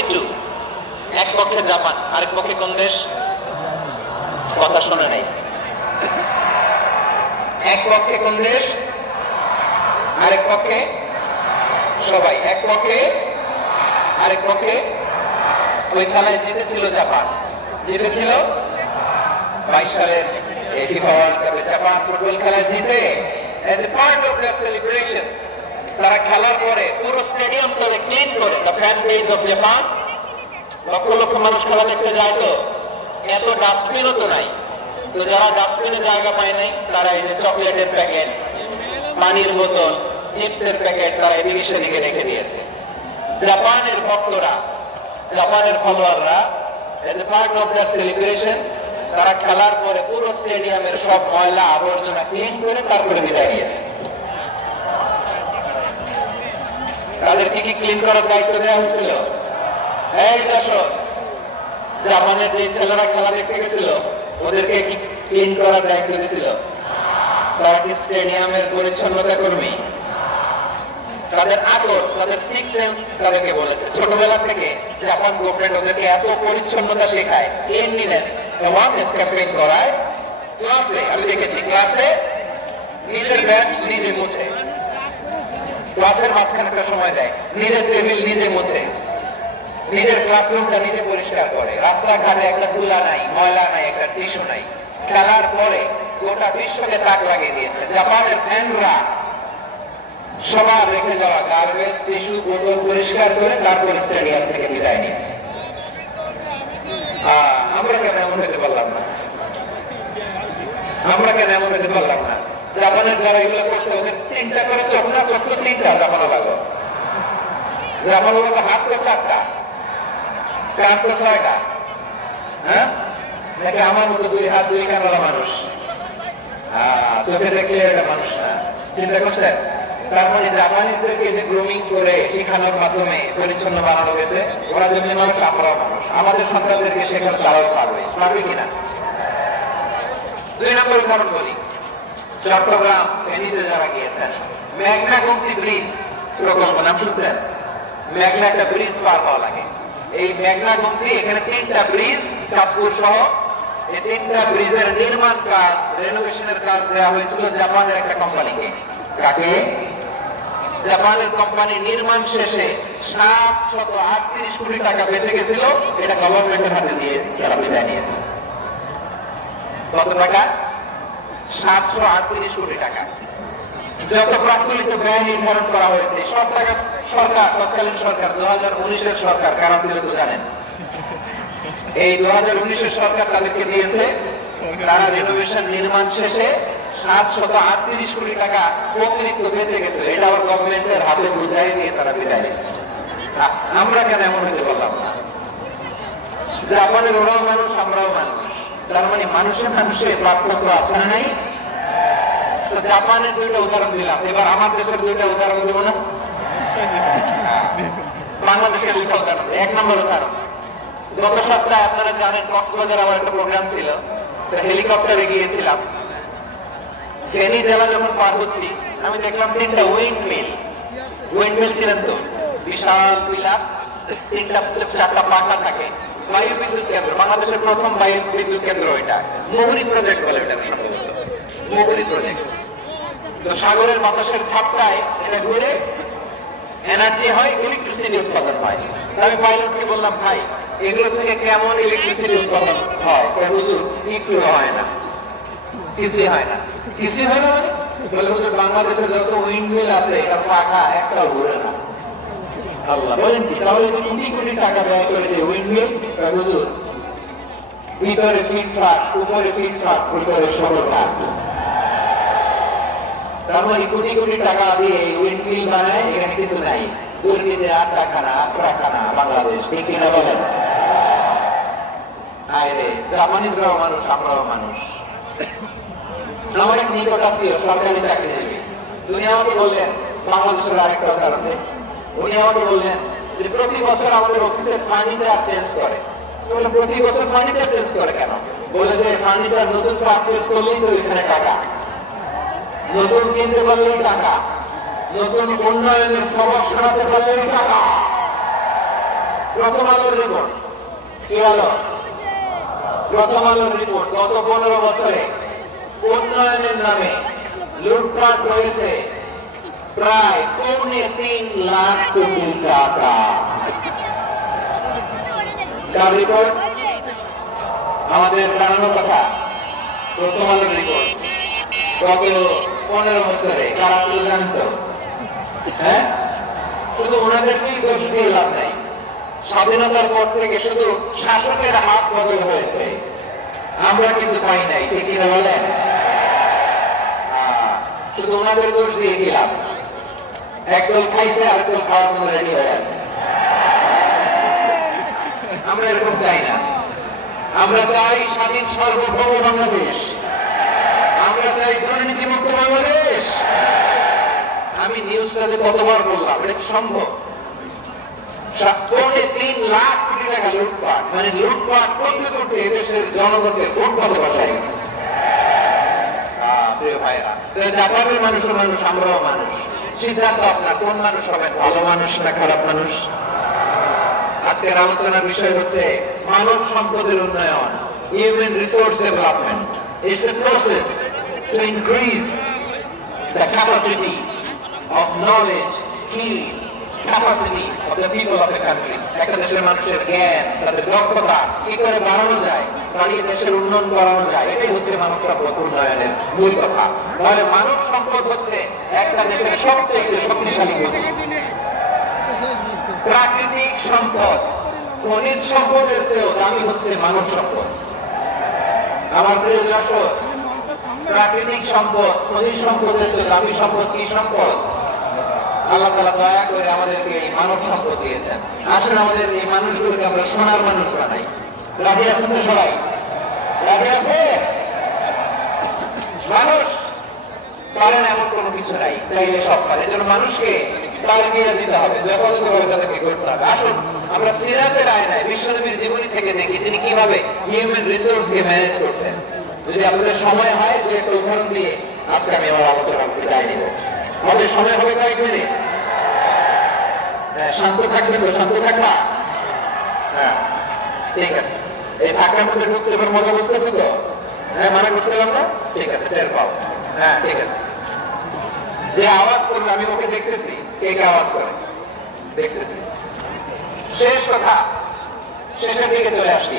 1942 এক পক্ষে জাপান, আরেক পক্ষে কোন দেশ? কথা শুনে নাই। এক পক্ষে কোন দেশ, আরেক পক্ষে সবাই। এক পক্ষে আরেক পক্ষে। ওই খেলায় জিতেছিল জাপান, জিতেছিল 22 সালের ফিফা ওয়ার্ল্ড কাপে জাপান ফুটবল খেলা জিতে as a part of their celebration তারা খেলার পরে পুরো স্টেডিয়ামটাকে ক্লিন করে, the fan base of Japan, lakh lakh মানুষ খেলা দেখতে যায়, তো এত ডাস্টবিনও তো নাই, তো যারা ডাস্টবিনে জায়গা পায় নাই তারা এই যে চকলেটের প্যাকেট, পানির বোতল, চিপসের প্যাকেট তারা এদিকে সেদিকে রেখে দিয়েছে। জাপানের ভক্তরা, জাপানের ফলোয়াররা as a part of their celebration তারা খেলার পরে পুরো স্টেডিয়ামের সব ময়লা আবর্জনা ক্লিন করে তারপরে বিদায় নিয়েছে। তাদের কি কি ক্লিন করার দায়িত্ব দেওয়া হয়েছিল? এই যশোর জাপানের যে ছেলেরা খেলা দেখতে গেছিল ওদেরকে কি ক্লিন করার দায়িত্ব দিয়েছিল? তারা কি স্টেডিয়ামের পরিচ্ছন্নতা কর্মী? তাদের আকর, তাদের সিক্স সেন্স তাদেরকে বলেছে ছোটবেলা থেকে জাপান গভর্নমেন্ট ওদেরকে এত পরিচ্ছন্নতা শেখায়, ক্লিনলিনেস ওয়ার্নেস ক্যাম্পেইন করায়। ক্লাসে আমি দেখেছি, ক্লাসে নিজের বেঞ্চ নিজে মুছে, ক্লাসের মাঝখানে একটা সময় দেয়, নিজের টেবিল নিজে মুছে, নিজের ক্লাসরুমটা নিজে পরিষ্কার করে, রাস্তাঘাটে একটা ধুলা নাই, ময়লা নাই, একটা টিস্যু নাই। খেলার পরে গোটা বিশ্বকে তাক লাগিয়ে দিয়েছে। জাপানের ফ্যানরা সবার রেখে যাওয়া গার্বেজ, টিস্যু, বোতল পরিষ্কার করে তারপরে স্টেডিয়াম থেকে বিদায় নিয়েছে। আমরা কেন এমন হতে পারলাম না? আমরা কেন এমন হতে পারলাম না? জাপানের যারা এগুলো করছে ওদের 3টা করে চোখ না, চোখ তো 3টা জাপানো লাগলো। জাপানো লাগলো হাত তো 4টা, কান তো 6টা। হ্যাঁ, নাকি আমার মতো 2 হাত 2 কানওয়ালা মানুষ? চোখে দেখলে এটা মানুষ না। চিন্তা করছেন? তার মানে জাপানিজদেরকে যে গ্রুমিং করে শেখানোর মাধ্যমে পরিচ্ছন্ন বানানো গেছে, ওরা যেমনি মানুষ আমরাও মানুষ। আমাদের সন্তানদেরকে শেখালে তারাও পারবে, পারবে কিনা? 2 নম্বর উদাহরণ বলি, চট্টগ্রাম ফেনীতে যারা গিয়েছেন, মেঘনা গুমতি ব্রিজ প্রকল্প নাম শুনছেন? মেঘনা একটা ব্রিজ পার হওয়া লাগে। এই মেঘনা গুমতি, এখানে 3টা ব্রিজ কাজপুর সহ, এই 3টা ব্রিজের নির্মাণ কাজ, রেনোভেশনের কাজ দেওয়া হয়েছিল জাপানের একটা কোম্পানিকে। কাকে? জাপানের কোম্পানি। নির্মাণ শেষে 738 কোটি টাকা বেঁচে গেছিল, এটা গভর্নমেন্টের হাতে দিয়ে তারা বিদায় নিয়েছে। কত টাকা? 738 কোটি টাকা। যত প্রাক্কলিত ব্যয় নির্ধারণ করা হয়েছে সব টাকা সরকার, তৎকালীন সরকার, 2019-এর সরকার, কারা ছিল তো জানেন? এই 2019-এর সরকার তাদেরকে দিয়েছে। তারা রেনোভেশন নির্মাণ শেষে 738 কোটি টাকা অতিরিক্ত বেঁচে গেছে, এটা আবার গভর্নমেন্টের হাতে বুঝাই দিয়ে তারা বিদায় নিচ্ছে। আমরা কেন এমন হতে পারলাম না? জাপানের ওরাও মানুষ, আমরাও মানুষ, তার মানে মানুষে মানুষে পার্থক্য আছে না নাই? তো জাপানের 2টা উদাহরণ দিলাম, এবার আমার দেশের 2টা উদাহরণ দেব না? বাংলাদেশের 2টা উদাহরণ। 1 নম্বর উদাহরণ, গত সপ্তাহে আপনারা জানেন কক্সবাজার আমার একটা প্রোগ্রাম ছিল, হেলিকপ্টারে গিয়েছিলাম। ফেনী জেলা যখন পার হচ্ছি আমি দেখলাম 3টা উইন্ডমিল ছিলেন, তো বিশাল পিলার, 3টা 4টা পাখা থাকে। বায়ু বিদ্যুৎ কেন্দ্র, বাংলাদেশের প্রথম বায়ু বিদ্যুৎ কেন্দ্র এটা, মুহুরী প্রজেক্ট বলে এটা সম্ভবত, মুহুরী প্রজেক্ট। তো সাগরের বাতাসের ঝাপটায় এটা ঘুরে এনার্জি হয়, ইলেকট্রিসিটি উৎপাদন হয়। আমি পাইলটকে বললাম, ভাই এগুলো থেকে কেমন ইলেকট্রিসিটি উৎপাদন হয়? হুজুর একটু হয় না, কিছুই হয় না। কিছুই হয় না মানে? বলে হুজুর বাংলাদেশের যত উইন্ডমিল আছে তার পাখা একটাও ঘুরে না। আল্লাহ, বলেন কি? তাহলে যে কোটি কোটি টাকা ব্যয় করে যে উইন্ডমিল, হুজুর ভিতরে ফিটফাট, উপরে ফিটফাট, ভিতরে সরকার। তার মানে কোটি কোটি টাকা দিয়ে উইন্ডমিল বানায়, এখানে কিছু নাই। দুর্নীতি আটখানা বাংলাদেশ, ঠিক কিনা বলেন? আরে জাপানিজরাও মানুষ, আমরাও মানুষ। আমার এক নিকটাত্মীয় সরকারি চাকরিজীবী, উনি আমাকে বললেন, বাংলাদেশের আরেকটা উদাহরণ, উনি আমাকে বললেন যে প্রতি বছর আমাদের অফিসের ফার্নিচার চেঞ্জ করে। প্রতি বছর ফার্নিচার চেঞ্জ করে কেন? বলে যে ফার্নিচার নতুন পারচেজ করলেই তো এখানে টাকা, নতুন কিনতে পারলেই টাকা, নতুন উন্নয়নের সবক শোনাতে পারলেই টাকা। প্রথম আলোর রিপোর্ট কি হলো? প্রথম আলোর রিপোর্ট গত 15 বছরে উন্নয়নের নামে লুটপাট হয়েছে প্রায় 3.25 লাখ কোটি টাকা। কার রিপোর্ট? আমাদের জানানো কথা, প্রথম আলোর রিপোর্ট গত 15 বছরে। কারা ছিল জানেন তো? হ্যাঁ, শুধু ওনাদেরকেই দোষ দিয়ে লাভ নাই। স্বাধীনতার পর থেকে শুধু শাসকের হাত বদল হয়েছে, আমরা কিছু পাই নাই। ঠিক কিনা বলেন? শুধু ওনাদের দোষ দিয়ে দিলাম। একদল খাইছে, আরেকদল খাওয়ার জন্য রেডি হয়ে আছে। আমরা এরকম চাই না। আমরা চাই স্বাধীন সার্বভৌম বাংলাদেশ। আমরা চাই দুর্নীতিমুক্ত বাংলাদেশ। আমি নিউজটাতে কতবার বললাম, এটা কি সম্ভব? 3.25 লাখ কোটি টাকা লুটপাট, মানে লুটপাট করতে করতে এদেশের জনগণকে ফুটপাতে বসাই গেছে। প্রিয় ভাইরা, জাপানের মানুষও মানুষ, আমরাও মানুষ। সিদ্ধান্ত আপনার, কোন মানুষ হবেন, ভালো মানুষ না খারাপ মানুষ? আজকের আলোচনার বিষয় হচ্ছে মানব সম্পদের উন্নয়ন, human resource development. It's a process to increase the capacity of knowledge, skill, capacity of the people of the country. একটা দেশের মানুষের জ্ঞান, তাদের দক্ষতা কি করে বাড়ানো যায়, বাড়িয়ে দেশের উন্নয়ন করানো যায়, এটাই হচ্ছে মানব সম্পদ উন্নয়নের মূল কথা। তাহলে মানব সম্পদ হচ্ছে একটা দেশের সবচেয়ে শক্তিশালী পুঁজি। প্রাকৃতিক সম্পদ, খনিজ সম্পদের চেয়েও দামি হচ্ছে মানব সম্পদ। আমার প্রিয় দর্শক, প্রাকৃতিক সম্পদ, খনিজ সম্পদের চেয়ে দামি সম্পদ কি সম্পদ? আল্লাহ তাআলা দয়া করে আমাদেরকে এই মানব সম্পদ দিয়েছেন। আসুন আমাদের এই মানুষগুলোকে আমরা সোনার মানুষ বানাই। রাজি আছেন তো সবাই? রাজি আছে? মানুষ পারেন এমন কোনো কিছু নাই, চাইলে সব পারে। এজন্য মানুষকে তারবিয়া দিতে হবে, যথাযথভাবে তাদেরকে করতে হবে। আসুন আমরা সিরাতের আয়নায় বিশ্বনবীর জীবনী থেকে দেখি তিনি কিভাবে হিউম্যান রিসোর্সকে ম্যানেজ করতেন। যদি আপনাদের সময় হয়, যে একটা উদাহরণ দিয়ে আজকে আমি আমার আলোচনা বিদায় নিব। হবে সময় হবে কয়েক মিনিট? শান্ত থাকবেন তো? শান্ত থাকবা? হ্যাঁ, ঠিক আছে। এই থাকার মধ্যে ঢুকছে, এবার মজা বুঝতেছে তো? হ্যাঁ, মানা করছিলাম না? ঠিক আছে, টের পাও। হ্যাঁ, ঠিক আছে। যে আওয়াজ করবে আমি ওকে দেখতেছি, কে কে আওয়াজ করে দেখতেছি। শেষ কথা, শেষের দিকে চলে আসছি।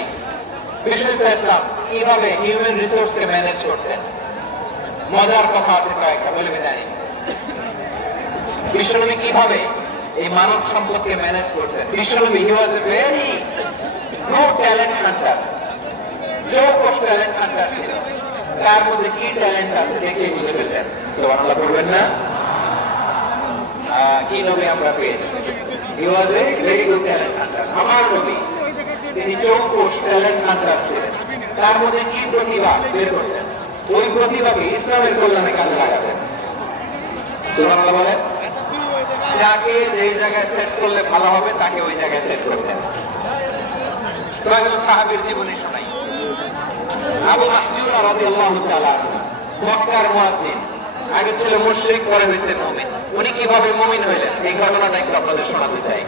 বিষ্ণু ইসলাম কিভাবে হিউম্যান রিসোর্সকে ম্যানেজ করতেন, মজার কথা আছে কয়েকটা, বলে বিদায়। বিশ্বনবী কিভাবে এই মানব সম্পদকে ম্যানেজ করতেন? বিশ্বনবী he was a very good talent hunter, চৌকস ট্যালেন্ট হান্টার ছিল। তার মধ্যে কি ট্যালেন্ট আছে দেখে বুঝে ফেলতেন। সুবহানাল্লাহ বলবেন না? কি নবী আমরা পেয়েছি? He was a very good talent hunter. আমার নবী তিনি চৌকস ট্যালেন্ট হান্টার ছিলেন। তার মধ্যে কি প্রতিভা বের করতেন, ওই প্রতিভাকে ইসলামের কল্যাণে কাজে লাগাতেন। সুবহানাল্লাহ বলেন। যাকে যেই জায়গায় সেট করলে ভালো হবে তাকে ওই জায়গায় সেট করতেন। কয়েকজন সাহাবীর জীবনী শোনাই। আবু মাহজুরা রাদিয়াল্লাহু তাআলা, মক্কার মুয়াজ্জিন, আগে ছিল মুশরিক, পরে হয়েছে মুমিন। উনি কিভাবে মুমিন হইলেন এই ঘটনাটা একটু আপনাদের শোনাতে চাই।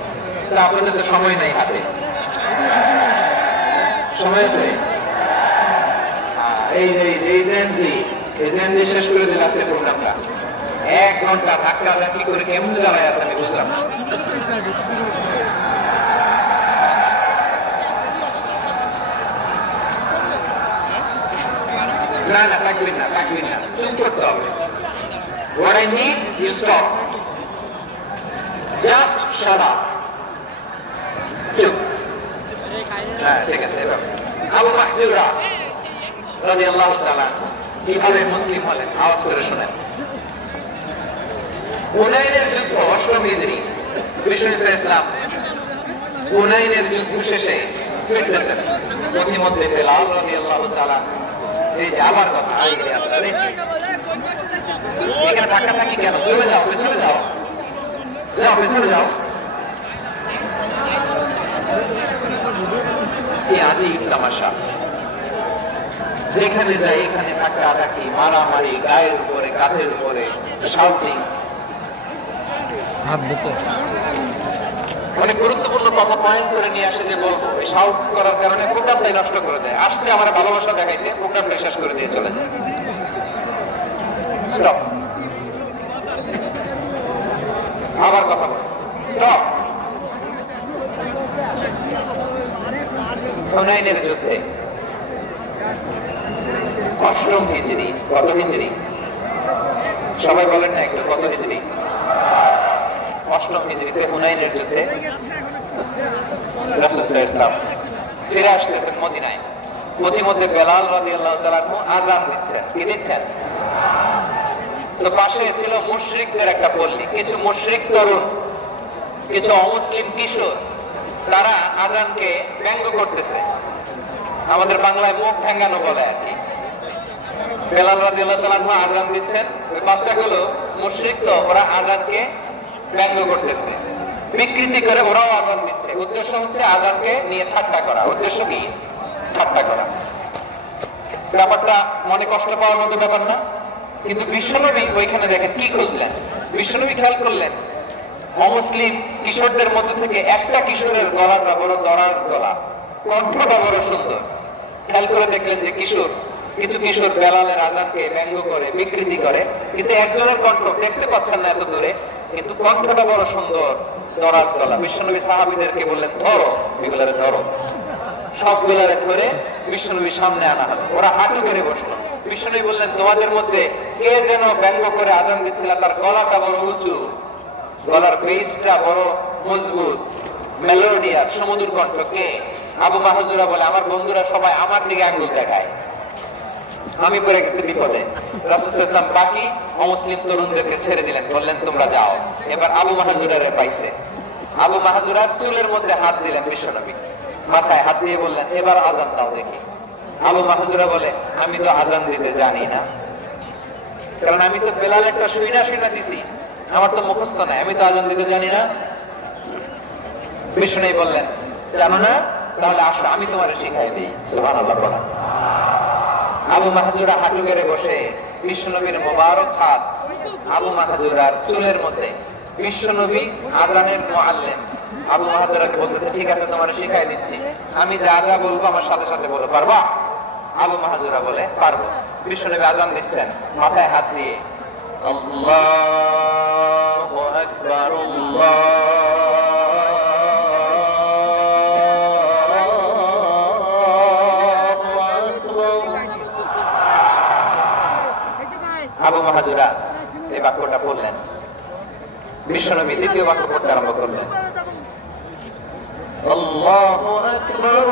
তা আপনাদের তো সময় নেই হাতে, সময় আছে? এই জেনজি শেষ করে দিল আজকে প্রোগ্রামটা। 1 ঘন্টা ধাক্কা ধাক্কি করে কেমন দাঁড়ায় আছে আমি বুঝলাম না। না, থাকবেন না, থাকবেন না, চুপ করতে হবে। What I need, you stop. Just shut up. চুপ। হ্যাঁ, ঠিক আছে। এবার আবু মাহজুরা রাদিয়াল্লাহু তাআলা কিভাবে মুসলিম হলেন আওয়াজ করে শুনেন। হুনাইনের যুদ্ধ, 8ম হিজরি, বিষ্ণু ইসলাম হুনাইনের যুদ্ধ শেষে ফিরতেছেন। পথিমধ্যে বেলাল রাদিয়াল্লাহু তাআলা, এই যে আবার কথা, এখানে ধাক্কা থাকি কেন? চলে যাও, পেছনে যাও, যাও পেছনে যাও। কি আজীব তামাশা! যেখানে যাই এখানে ধাক্কা ধাক্কি, মারামারি, গায়ের উপরে, কাঁধের উপরে, শাউটিং। অনেক গুরুত্বপূর্ণ কথা পয়েন্ট করে নিয়ে আসে যে বলবো, এই শাউট করার কারণে প্রোগ্রামটাই নষ্ট করে দেয়। আসছে আমার ভালোবাসা দেখাইতে, প্রোগ্রামটা শেষ করে দিয়ে চলে যায়। স্টপ। আবার কথা বল, স্টপ। হুনাইনের যুদ্ধে 8ম হিজরি, কত হিজরি সবাই বলেন না একটু, কত হিজরি? 8ম হিজরিতে হুনাইনের যুদ্ধে রাসূল সাল্লাল্লাহু আলাইহি ওয়াসাল্লাম ফিরে আসতেছেন মদিনায়। প্রতিমধ্যে বেলাল রাদিয়াল্লাহু তাআলা আনহু আযান দিচ্ছেন। কি দিচ্ছেন? তো পাশে ছিল মুশরিকদের একটা পল্লী, কিছু মুশরিক তরুণ, কিছু অমুসলিম কিশোর, তারা আযানকে ব্যঙ্গ করতেছে। আমাদের বাংলায় মুখ ভেঙ্গানো বলে আর কি। বেলাল রাদিয়াল্লাহু তাআলা আনহু আযান দিচ্ছেন, ওই বাচ্চাগুলো মুশরিক, তো ওরা আযানকে ব্যঙ্গ করতেছে, বিকৃতি করে ওরাও আযান দিচ্ছে। উদ্দেশ্য হচ্ছে আযানকে নিয়ে ঠাট্টা করা। উদ্দেশ্য কি? ঠাট্টা করা। ব্যাপারটা মনে কষ্ট পাওয়ার মতো ব্যাপার না? কিন্তু বিশ্বনবী ওইখানে দেখেন কি খুঁজলেন। বিশ্বনবী খেয়াল করলেন অমুসলিম কিশোরদের মধ্যে থেকে একটা কিশোরের গলাটা বড় দরাজ গলা, কণ্ঠটা বড় সুন্দর। খেয়াল করে দেখলেন যে কিশোর, কিছু কিশোর বেলালের আযানকে ব্যঙ্গ করে, বিকৃতি করে, কিন্তু একজনের কণ্ঠ দেখতে পাচ্ছেন না এত দূরে, কিন্তু কণ্ঠটা বড় সুন্দর, দরাজ গলা। বিশ্বনবী সাহাবীদেরকে বললেন, ধরো এগুলারে, ধরো। সবগুলারে ধরে বিশ্বনবী সামনে আনা হলো। ওরা হাঁটু বেড়ে বসলো। বিশ্বনবী বললেন, তোমাদের মধ্যে কে যেন ব্যঙ্গ করে আযান দিচ্ছিল, তার গলাটা বড় উঁচু, গলার বেসটা বড় মজবুত, মেলোডিয়াস, সমুদ্র কণ্ঠ। কে? আবু মাহজুরা বলে, আমার বন্ধুরা সবাই আমার দিকে আঙ্গুল দেখায়, আমি পড়ে গেছি বিপদে। রাসূল সাল্লাল্লাহু আলাইহি ওয়াসাল্লাম বাকি অমুসলিম তরুণদেরকে ছেড়ে দিলেন, বললেন তোমরা যাও। এবার আবু মাহজুরারে পাইছে। আবু মাহজুরার চুলের মধ্যে হাত দিলেন বিশ্বনবী, মাথায় হাত দিয়ে বললেন, এবার আযান দাও দেখি। আবু মাহজুরা বলে, আমি তো আযান দিতে জানি না, কারণ আমি তো বেলাল একটা শুইনা দিছি, আমার তো মুখস্থ নাই, আমি তো আযান দিতে জানি না। বিশ্বনবী বললেন, জানো না? তাহলে আসো আমি তোমারে শিখাই দিই। সুবহানাল্লাহ। আবু মাহজুরা হাঁটু গেড়ে বসে, বিশ্বনবীর মোবারক হাত আবু মাহজুরার চুলের মধ্যে। বিশ্বনবী আযানের মুআল্লিম। আবু মাহজুরাকে বলতেছে, ঠিক আছে তোমারে শিখাই দিচ্ছি, আমি যা যা বলবো আমার সাথে সাথে বলো, পারবা? আবু মাহজুরা বলে, পারবো। বিশ্বনবী আযান দিচ্ছেন, মাথায় হাত দিয়ে আল্লাহু আকবার, আবু মাহজুরা এই বাক্যটা বললেন। বিশ্বনবী দ্বিতীয় বাক্য পড়তে আরম্ভ করলেন, আল্লাহু আকবার,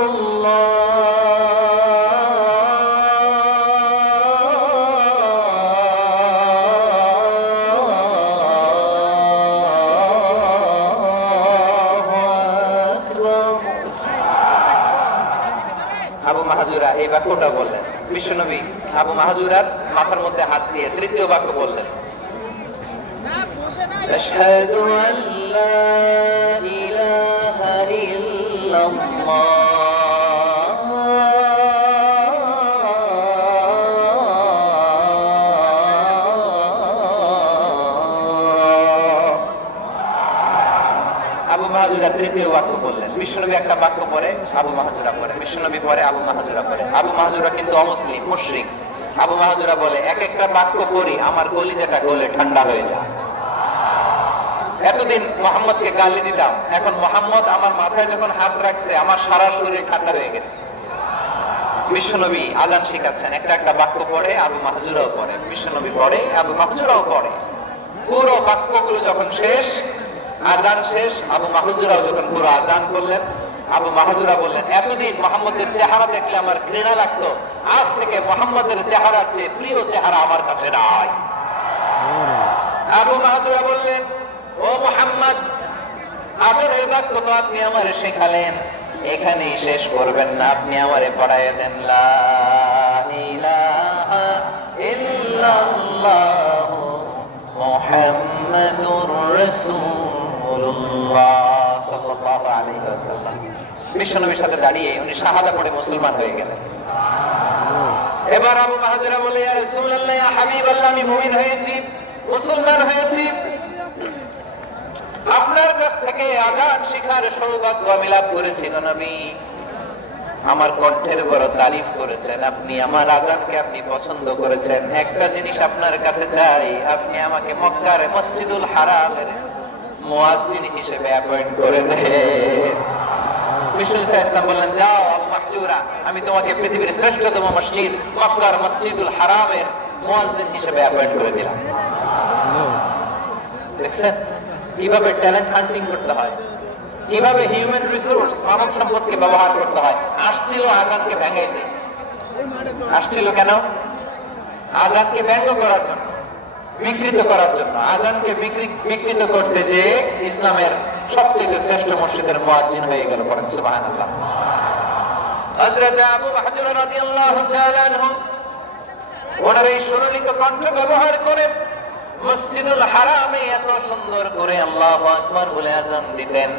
আবু মাহজুরা এই বাক্যটা বললেন। বিশ্বনবী আবু মাহজুরার মাথার মধ্যে হাত দিয়ে তৃতীয় বাক্য বললেন, আশহাদু আল্লা ইলাহা ইল্লাল্লাহ আবু মাহজুরা তৃতীয় বাক্য বললেন। বিশ্বনবী একটা বাক্য পরে আবু মাহজুরা পরে, বিশ্বনবী পরে আবু মাহজুরা পরে। আবু মাহজুরা কিন্তু অমুসলিম, মুশরিক। আবু মাহজুরা বলে, এক একটা বাক্য পড়ি আমার কলিজাটা গলে ঠান্ডা হয়ে যায়। এতদিন মুহাম্মদকে গালি দিতাম, এখন মুহাম্মদ আমার মাথায় যখন হাত রাখছে আমার সারা শরীর ঠান্ডা হয়ে গেছে। বিশ্বনবী আযান শিখাচ্ছেন, একটা একটা বাক্য পড়ে আবু মাহজুরাও পড়ে, বিশ্বনবী পড়ে, আবু মাহজুরাও পড়ে। পুরো বাক্যগুলো যখন শেষ, আযান শেষ, আবু মাহজুরাও যখন পুরো আযান করলেন, আবু মাহজুরা বললেন, এতদিন মুহাম্মদের চেহারা দেখলে আমার ঘৃণা লাগতো, আজ থেকে মুহাম্মদের চেহারার চেয়ে প্রিয় চেহারা আমার কাছে নাই। আবু মাহজুরা বললেন, ও মুহাম্মদ, আযানের বাক্য তো আপনি আমারে শেখালেন, এখানেই শেষ করবেন না, আপনি আমারে পড়ায় দেন, লা ইলাহা ইল্লাল্লাহু মুহাম্মাদুর রাসূলুল্লাহ সাল্লাল্লাহু আলাইহি ওয়াসাল্লাম। বিশ্বনবীর সাথে দাঁড়িয়ে উনি শাহাদা পড়ে মুসলমান হয়ে গেলেন। এবার আবু মাহজুরা বলে, ইয়া রাসূলুল্লাহ, ইয়া হাবিবাল্লাহ, আমি মুমিন হয়েছি, মুসলমান হয়েছি, আপনার আপনার কাছ থেকে আযান শিখার সৌভাগ্য আমি লাভ করেছিল নবী। আমার কণ্ঠের বড় তারিফ করেছেন আপনি, আমার আযানকে আপনি পছন্দ করেছেন। একটা জিনিস আপনার কাছে চাই, আপনি আমাকে মক্কার মসজিদুল হারামের মুয়াজ্জিন হিসেবে অ্যাপয়েন্ট করে দেন। বিষ্ণু ইসলাম বললেন, যাও আল মাহজুরা, আমি তোমাকে পৃথিবীর শ্রেষ্ঠতম মসজিদ মক্কার মসজিদুল হারামের মুয়াজ্জিন হিসেবে অ্যাপয়েন্ট করে দিলাম। দেখছেন কিভাবে ট্যালেন্ট হান্টিং করতে হয়, কিভাবে হিউম্যান রিসোর্স মানব সম্পদকে ব্যবহার করতে হয়। আসছিল আযানকে ভেঙাইতে, আসছিল কেন? আযানকে ব্যঙ্গ করার জন্য, বিকৃত করার জন্য। আযানকে বিকৃত করতে যে ইসলামের সবচেয়ে শ্রেষ্ঠ মসজিদের মুয়াজ্জিন হয়ে গেল। বলেন সুবহানাল্লাহ। হযরত আবু মাহজুরা রাদিয়াল্লাহু তাআলা আনহু ওনার এই সুললিত কণ্ঠ ব্যবহার করে মসজিদুল হারামে এত সুন্দর করে আল্লাহু আকবার বলে আযান দিতেন।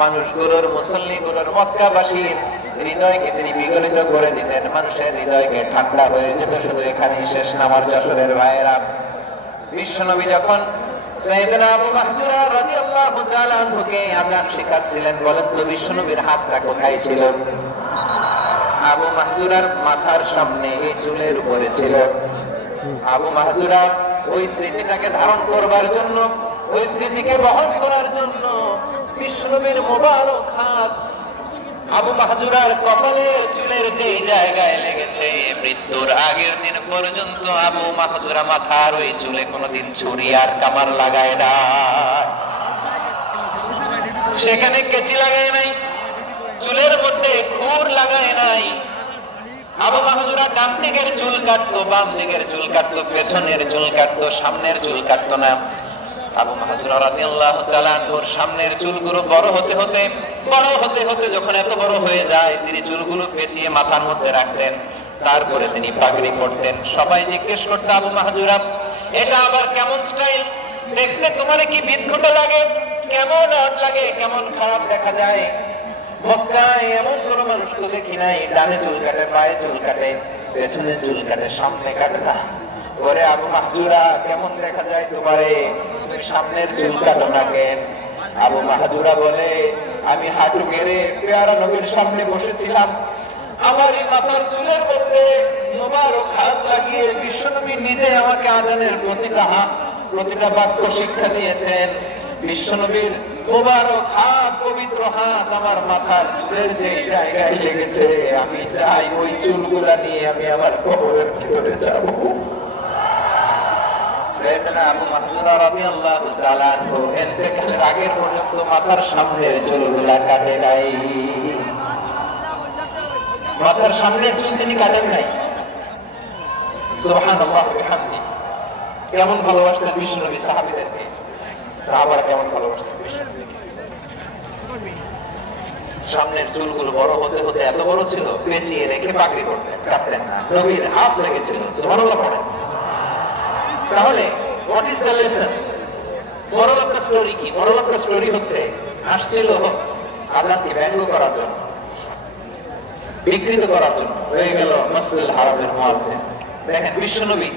মানুষগুলোর, মুসল্লিগুলোর, মক্কাবাসীর হৃদয়কে তিনি বিগলিত করে দিতেন। মানুষের হৃদয়কে ঠান্ডা হয়ে যেত। শুধু এখানেই শেষ না আমার যশোরের ভাইয়েরা। বিশ্বনবী যখন সাইয়েদনা আবু মাহজুরা রাদিয়াল্লাহু তাআলা আনহুকে আযান শেখাচ্ছিলেন, বলেন তো বিশ্বনবীর হাতটা কোথায় ছিল? আবু মাহজুরার মাথার সামনে, এই চুলের উপরে ছিল। আবু মাহজুরা ওই স্মৃতিটাকে ধারণ করবার জন্য, ওই স্মৃতিকে বহন করার জন্য বিশ্বনবীর মোবারক হাত আবু মাহজুরার কপালের চুলের যে জায়গায় লেগেছে, মৃত্যুর আগের দিন পর্যন্ত আবু মাহজুরা মাথার ওই চুলে কোনোদিন ছুরি আর কামার লাগায় না, সেখানে কেচি লাগায় নাই, চুলের মধ্যে খুর লাগায় নাই। আবু মাহজুরা ডান দিকের চুল কাটতো, বাম দিকের চুল কাটতো, পেছনের চুল কাটতো, সামনের চুল কাটতো না। আবু মাহজুরা রাদিয়াল্লাহু তাআলা আনহুর সামনের চুলগুলো বড় হতে হতে যখন এত বড় হয়ে যায়, তিনি চুলগুলো পেঁচিয়ে মাথার মধ্যে রাখতেন। তারপরে তিনি পাগড়ি পরতেন। সবাই জিজ্ঞেস করতো, আবু মাহজুরা এটা আবার কেমন স্টাইল? দেখতে তোমার কি বিদঘুটে লাগে? কেমন অড লাগে? কেমন খারাপ দেখা যায়? মক্কায় এমন কোন মানুষ তো দেখি নাই, ডানে চুল কাটে, পায়ে চুল কাটে, পেছনে চুল কাটে, সামনে কাটে না। ওরে আবু মাহজুরা কেমন দেখা যায় তোমারে? তুমি সামনের চুল কাটো না কেন? আবু মাহজুরা বলে, আমি হাঁটু গেড়ে পেয়ারা নবীর সামনে বসেছিলাম, আমার এই মাথার চুলের মধ্যে মোবারক হাত লাগিয়ে বিশ্বনবী নিজে আমাকে আযানের প্রতিটা বাক্য শিক্ষা দিয়েছেন। বিশ্বনবীর মোবারক হাত, পবিত্র হাত আমার মাথার চুলের যে জায়গায় লেগেছে, আমি চাই ওই চুলগুলা নিয়ে আমি আমার কবরের ভিতরে যাব। সাইয়েদনা আবু মাহজুরা রাদিয়াল্লাহু তাআলা আনহু ইন্তেকালের আগে পর্যন্ত মাথার সামনের চুলগুলা কাটে নাই, মাথার সামনের চুল তিনি কাটেন নাই। সুবহানাল্লাহ বিহামদি। কেমন ভালোবাসতেন বিশ্বনবী সাহাবীদেরকে, সাহাবারা কেমন ভালোবাসতেন বিশ্বনবীকে। সামনের চুলগুলো বড় হতে হতে এত বড় ছিল, পেঁচিয়ে রেখে পাগড়ি করতেন, কাটতেন না। নবীর হাত লেগেছিল। সুবহানাল্লাহ পড়েন। তাহলে what is the lesson? Moral of the story কি? মোরাল অফ দ্য স্টোরি হচ্ছে, আসছিল আযানকে ব্যঙ্গ করার জন্য, বিকৃত করার জন্য, হয়ে গেল মসজিদুল হারামের মুয়াজ্জিন। দেখেন বিশ্বনবী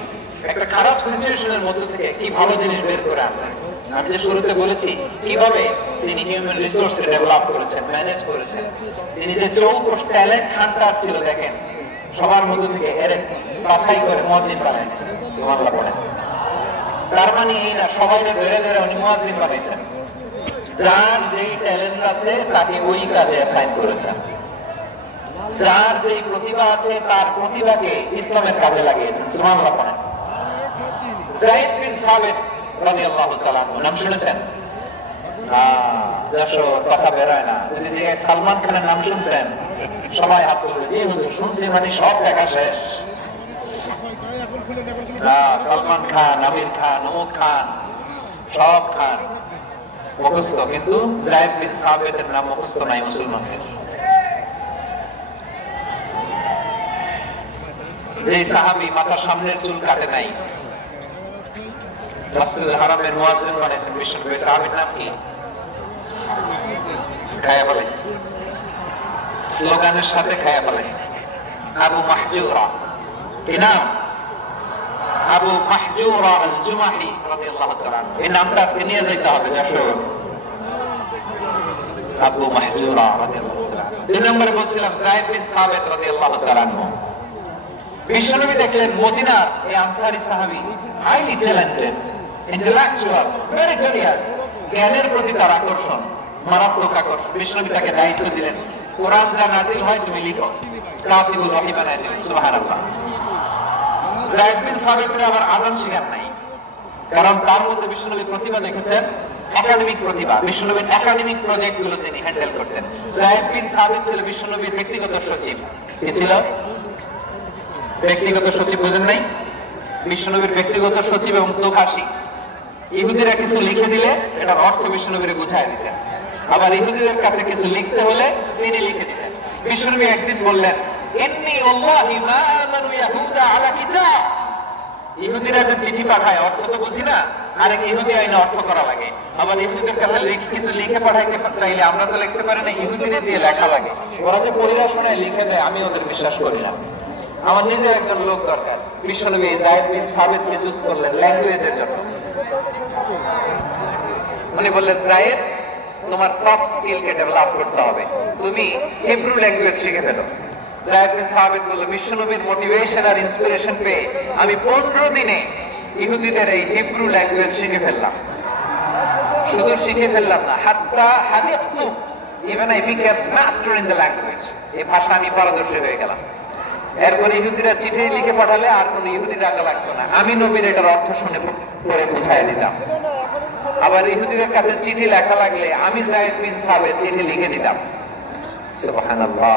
একটা খারাপ সিচুয়েশনের মধ্যে থেকে কি ভালো জিনিস বের করে আনলেন। আমি যে শুরুতে বলেছি কিভাবে তিনি হিউম্যান রিসোর্সকে ডেভেলপ করেছেন, ম্যানেজ করেছেন। তিনি যে চৌকস ট্যালেন্ট হান্টার ছিল, দেখেন সবার মধ্যে থেকে এর বাছাই করে মুয়াজ্জিন বানাইছেন। সুবহানাল্লাহ পড়েন। তার মানে এই না সবাই ধরে ধরে উনি মুয়াজ্জিন বানাইছেন। যার যেই ট্যালেন্ট আছে তাকে ওই কাজে অ্যাসাইন করেছেন। যার যেই প্রতিভা আছে তার প্রতিভাকে ইসলামের কাজে লাগিয়েছেন। সুবহানাল্লাহ পড়েন। যায়েদ বিন সাবিত রাদিয়াল্লাহু তাআলা নাম শুনেছেন? যশোর কথা বেরোয় না। যদি জায়গায় সালমান খানের নাম শুনছেন, সবাই হাত তুলবে, জি হুজুর শুনছি, মানে সব দেখা শেষ। সালমান খান, আমির খান, অমুক খান, সব খান মুখস্থ, কিন্তু যায়েদ বিন সাবিতের নাম মুখস্থ নাই মুসলমানদের। যে সাহাবী মাথার সামনের চুল কাটে নাই, মসজিদুল হারামের মুয়াজ্জিন বানাইছেন বিশ্বনবী, সাহাবীর নাম কি? খায়া ফেলাইছে, স্লোগানের সাথে খায়া ফেলাইছে। আবু মাহজুরা, কি নাম? আবু মাহজুরা আল জুমাহি রাদিয়াল্লাহু তাআলা। এই নামটা আজকে নিয়ে যাইতে হবে যশোর। আবু মাহজুরা রাদিয়াল্লাহু তাআলা। দুই নম্বরে বলছিলাম যায়েদ বিন সাবিত রাদিয়াল্লাহু তাআলা আনহু। বিশ্বনবী দেখলেন মদিনার এই আনসারী সাহাবী হাইলি ট্যালেন্টেড, ইন্টেলেকচুয়াল, মেরিটোরিয়াস, জ্ঞানের প্রতি তার আকর্ষণ, মারাত্মক আকর্ষণ। বিশ্বনবী তাকে দায়িত্ব দিলেন, কোরআন যা নাজিল হয় তুমি লিখো, কাতিবুল ওহী বানায় দিলেন। সুবহানাল্লাহ। যায়েদ বিন সাবিতের আবার আযান শিখার নাই, কারণ তার মধ্যে বিশ্বনবী প্রতিভা দেখেছেন, একাডেমিক প্রতিভা। বিশ্বনবীর একাডেমিক প্রজেক্ট গুলো তিনি হ্যান্ডেল করতেন। যায়েদ বিন সাবিত ছিল বিশ্বনবীর ব্যক্তিগত সচিব। কি ছিল? ব্যক্তিগত সচিব। বুঝেন নাই? বিশ্বনবীর ব্যক্তিগত সচিব এবং দোভাষী। ইহুদিরা কিছু লিখে দিলে এটার অর্থ বিশ্বনবীরে বুঝায় দিতেন, আবার ইহুদিদের কাছে কিছু লিখতে হলে তিনি লিখে দিতেন। বিশ্বনবী একদিন বললেন, ইন্নী ওয়াল্লাহি মা আমানু ইয়াহুদা আলা কিতাব। ইহুদিরা যে চিঠি পাঠায় অর্থ তো বুঝি না, আরেক ইহুদি আইনে অর্থ করা লাগে। আবার ইহুদিদের কাছে কিছু লিখে পাঠাইতে চাইলে আমরা তো লিখতে পারি না, ইহুদিরা দিয়ে লেখা লাগে। ওরা যে পড়িরা শোনায় লিখে দেয়, আমি ওদের বিশ্বাস করি না। আমার নিজের একজন লোক দরকার। বিশ্বনবী যায়েদ বিন সাবিতকে চুজ করলেন ল্যাঙ্গুয়েজের জন্য। উনি বললেন, যায়েদ তোমার সফট স্কিলকে ডেভেলপ করতে হবে, তুমি হিব্রু ল্যাঙ্গুয়েজ শিখে ফেলো। যায়েদ বিন সাবিত বলল, বিশ্বনবীর মোটিভেশন আর ইন্সপিরেশন পেয়ে আমি 15 দিনে ইহুদিদের এই হিব্রু ল্যাঙ্গুয়েজ শিখে ফেললাম। শুধু শিখে ফেললাম না, হাত্তা হাদিতু, even I became master in the language. এই ভাষা আমি পারদর্শী হয়ে গেলাম। এরপর ইহুদিরা চিঠি লিখে পাঠালে আর কোন ইহুদি ডাকা লাগতো না, আমি নবীর এটার অর্থ শুনে পরে বুঝাই দিতাম। আবার ইহুদিদের কাছে চিঠি লেখা লাগলে আমি যায়েদ বিন সাবিত চিঠি লিখে দিতাম। সুবহানাল্লাহ।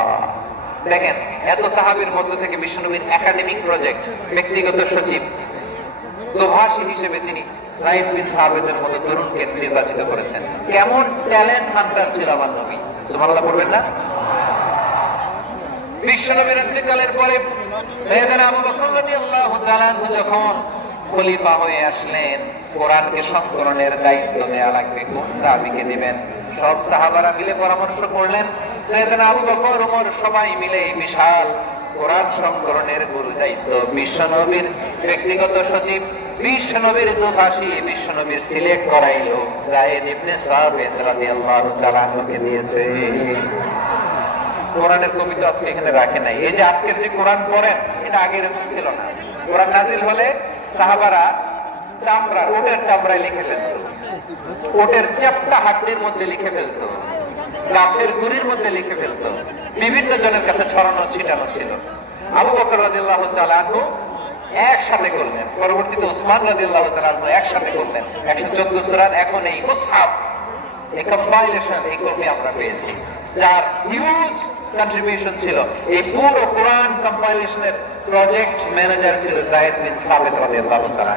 দেখেন, এত সাহাবীর মধ্য থেকে বিশ্বনবীর একাডেমিক প্রজেক্ট, ব্যক্তিগত সচিব, দোভাষী হিসেবে তিনি যায়েদ বিন সাবিতের মতো তরুণকে নির্বাচিত করেছেন। কেমন ট্যালেন্ট হান্টার ছিল আমার নবী। সুবহানাল্লাহ পড়বেন না? বিশ্বনবীর ইন্তেকালের পরে সাইয়েদনা আবু বকর রাদিয়াল্লাহু তাআলা যখন খলিফা হয়ে আসলেন, কোরআনকে সংকলনের দায়িত্ব দেয়া লাগবে, কোন সাহাবীকে দিবেন? সব সাহাবারা মিলে পরামর্শ করলেন। সাইয়েদনা আবু বকর, ওমর সবাই মিলে এই বিশাল কোরআন সংকলনের গুরু দায়িত্ব বিশ্বনবীর ব্যক্তিগত সচিব, বিশ্বনবীর দোভাষী, বিশ্বনবীর সিলেক্ট করাইলো যায়েদ ইবনে সাবিত রাদিয়াল্লাহু তাআলা আনহুকে দিয়েছে। কোরআনের কবিতা আজকে এখানে রাখে নাই। এই যে আজকের যে কোরআন পড়েন, এটা আগে এরকম ছিল না। কোরআন নাজিল হলে সাহাবারা চামড়া, ওটের চামড়ায় লিখে ফেলতো, ওটের চ্যাপ্টা হাড্ডির মধ্যে লিখে ফেলতো, গাছের গুড়ির মধ্যে লিখে ফেলতো, বিভিন্ন জনের কাছে ছড়ানো ছিটানো ছিল। আবু বকর রাদিয়াল্লাহু তাআলা আনহু একসাথে করলেন, পরবর্তীতে ওসমান রাদিয়াল্লাহু তাআলা আনহু একসাথে করলেন। 114 সূরার এখন এই মুসহাফ, এই কম্পাইলেশন, এই কপি আমরা পেয়েছি, যার হিউজ কন্ট্রিবিউশন ছিল। এই পুরো কোরআন কম্পাইলেশনের প্রজেক্ট ম্যানেজার ছিল যায়েদ বিন সাবিত রাদিয়াল্লাহু তাআলা।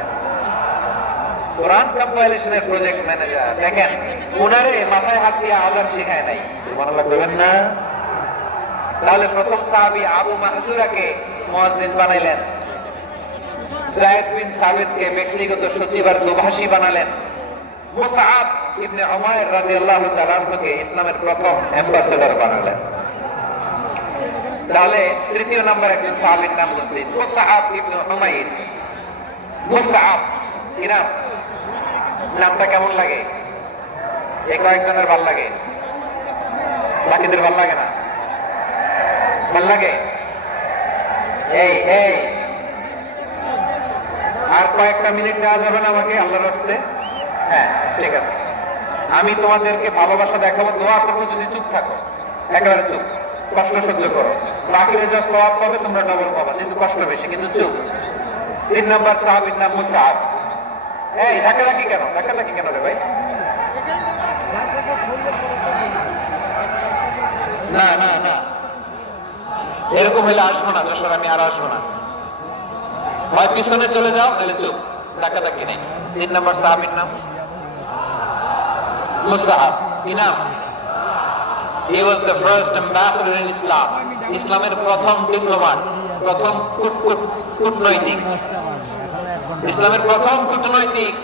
কোরআন কম্পাইলেশনের প্রজেক্ট ম্যানেজার। দেখেন, ওনারে মাথায় হাত দিয়ে আযান শেখায় নাই। সুবহানাল্লাহ বলবেন না? তাহলে প্রথম সাহাবী আবু মাহজুরাকে মুয়াজ্জিন বানাইলেন, যায়েদ বিন সাবিতকে ব্যক্তিগত সচিব আর দোভাষী বানালেন, মুসআব ইবনে উমাইর রাদিয়াল্লাহু তাআলা আনহুকে ইসলামের প্রথম অ্যাম্বাসেডর বানালেন। তাহলে তৃতীয় নম্বর একজন সাহাবীর নাম বলছি, মুসআব ইবনে উমাইর। মুসআব কি নাম? নামটা কেমন লাগে? এই কয়েকজনের ভাল লাগে, বাকিদের ভাল লাগে না? ভাল লাগে? এই এই আর কয়েকটা মিনিট দেওয়া যাবে না আমাকে আল্লাহর রাস্তায়? হ্যাঁ, ঠিক আছে। আমি তোমাদেরকে ভালোবাসা দেখাবো, দোয়া করবো, যদি চুপ থাকো, একেবারে চুপ, কষ্ট সহ্য করো, বাকিরা যা সওয়াব পাবে তোমরা ডবল পাবা, কিন্তু কষ্ট বেশি, কিন্তু চুপ। 3 নম্বর সাহাবীর নাম মুসআব। এই ধাক্কাধাক্কি কেন? ধাক্কাধাক্কি কেন রে ভাই? না না না, এরকম হলে আসবো না যশোর, আমি আর আসবো না। হয় পিছনে চলে যাও, তাহলে চুপ, ধাক্কাধাক্কি নেই। 3 নম্বর সাহাবীর নাম মুসআব। কি নাম? He was the first ambassador in Islam. ইসলামের প্রথম ডিপ্লোম্যাট, প্রথম কূটনৈতিক, ইসলামের প্রথম কূটনৈতিক,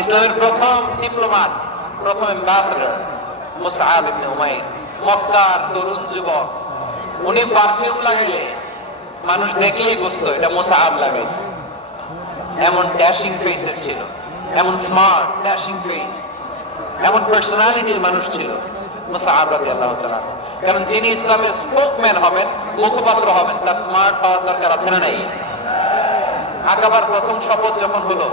ইসলামের প্রথম ডিপ্লোম্যাট, প্রথম অ্যাম্বাসেডর মুসআব ইবনে উমাইর। মক্কার তরুণ যুবক, উনি পারফিউম লাগাইলে মানুষ দেখলেই বুঝতো এটা মুসআব লাগাইছে। এমন ড্যাশিং ফেসের ছিল, এমন স্মার্ট ড্যাশিং ফেস, এমন পার্সোনালিটির মানুষ ছিল। মুসআব রাদিয়াল্লাহু তাআলা। কারণ যিনি ইসলামের স্পোকম্যান হবেন, মুখপাত্র হবেন, তার স্মার্ট হওয়ার দরকার আছে না নাই? আকাবার প্রথম শপথ যখন হলো,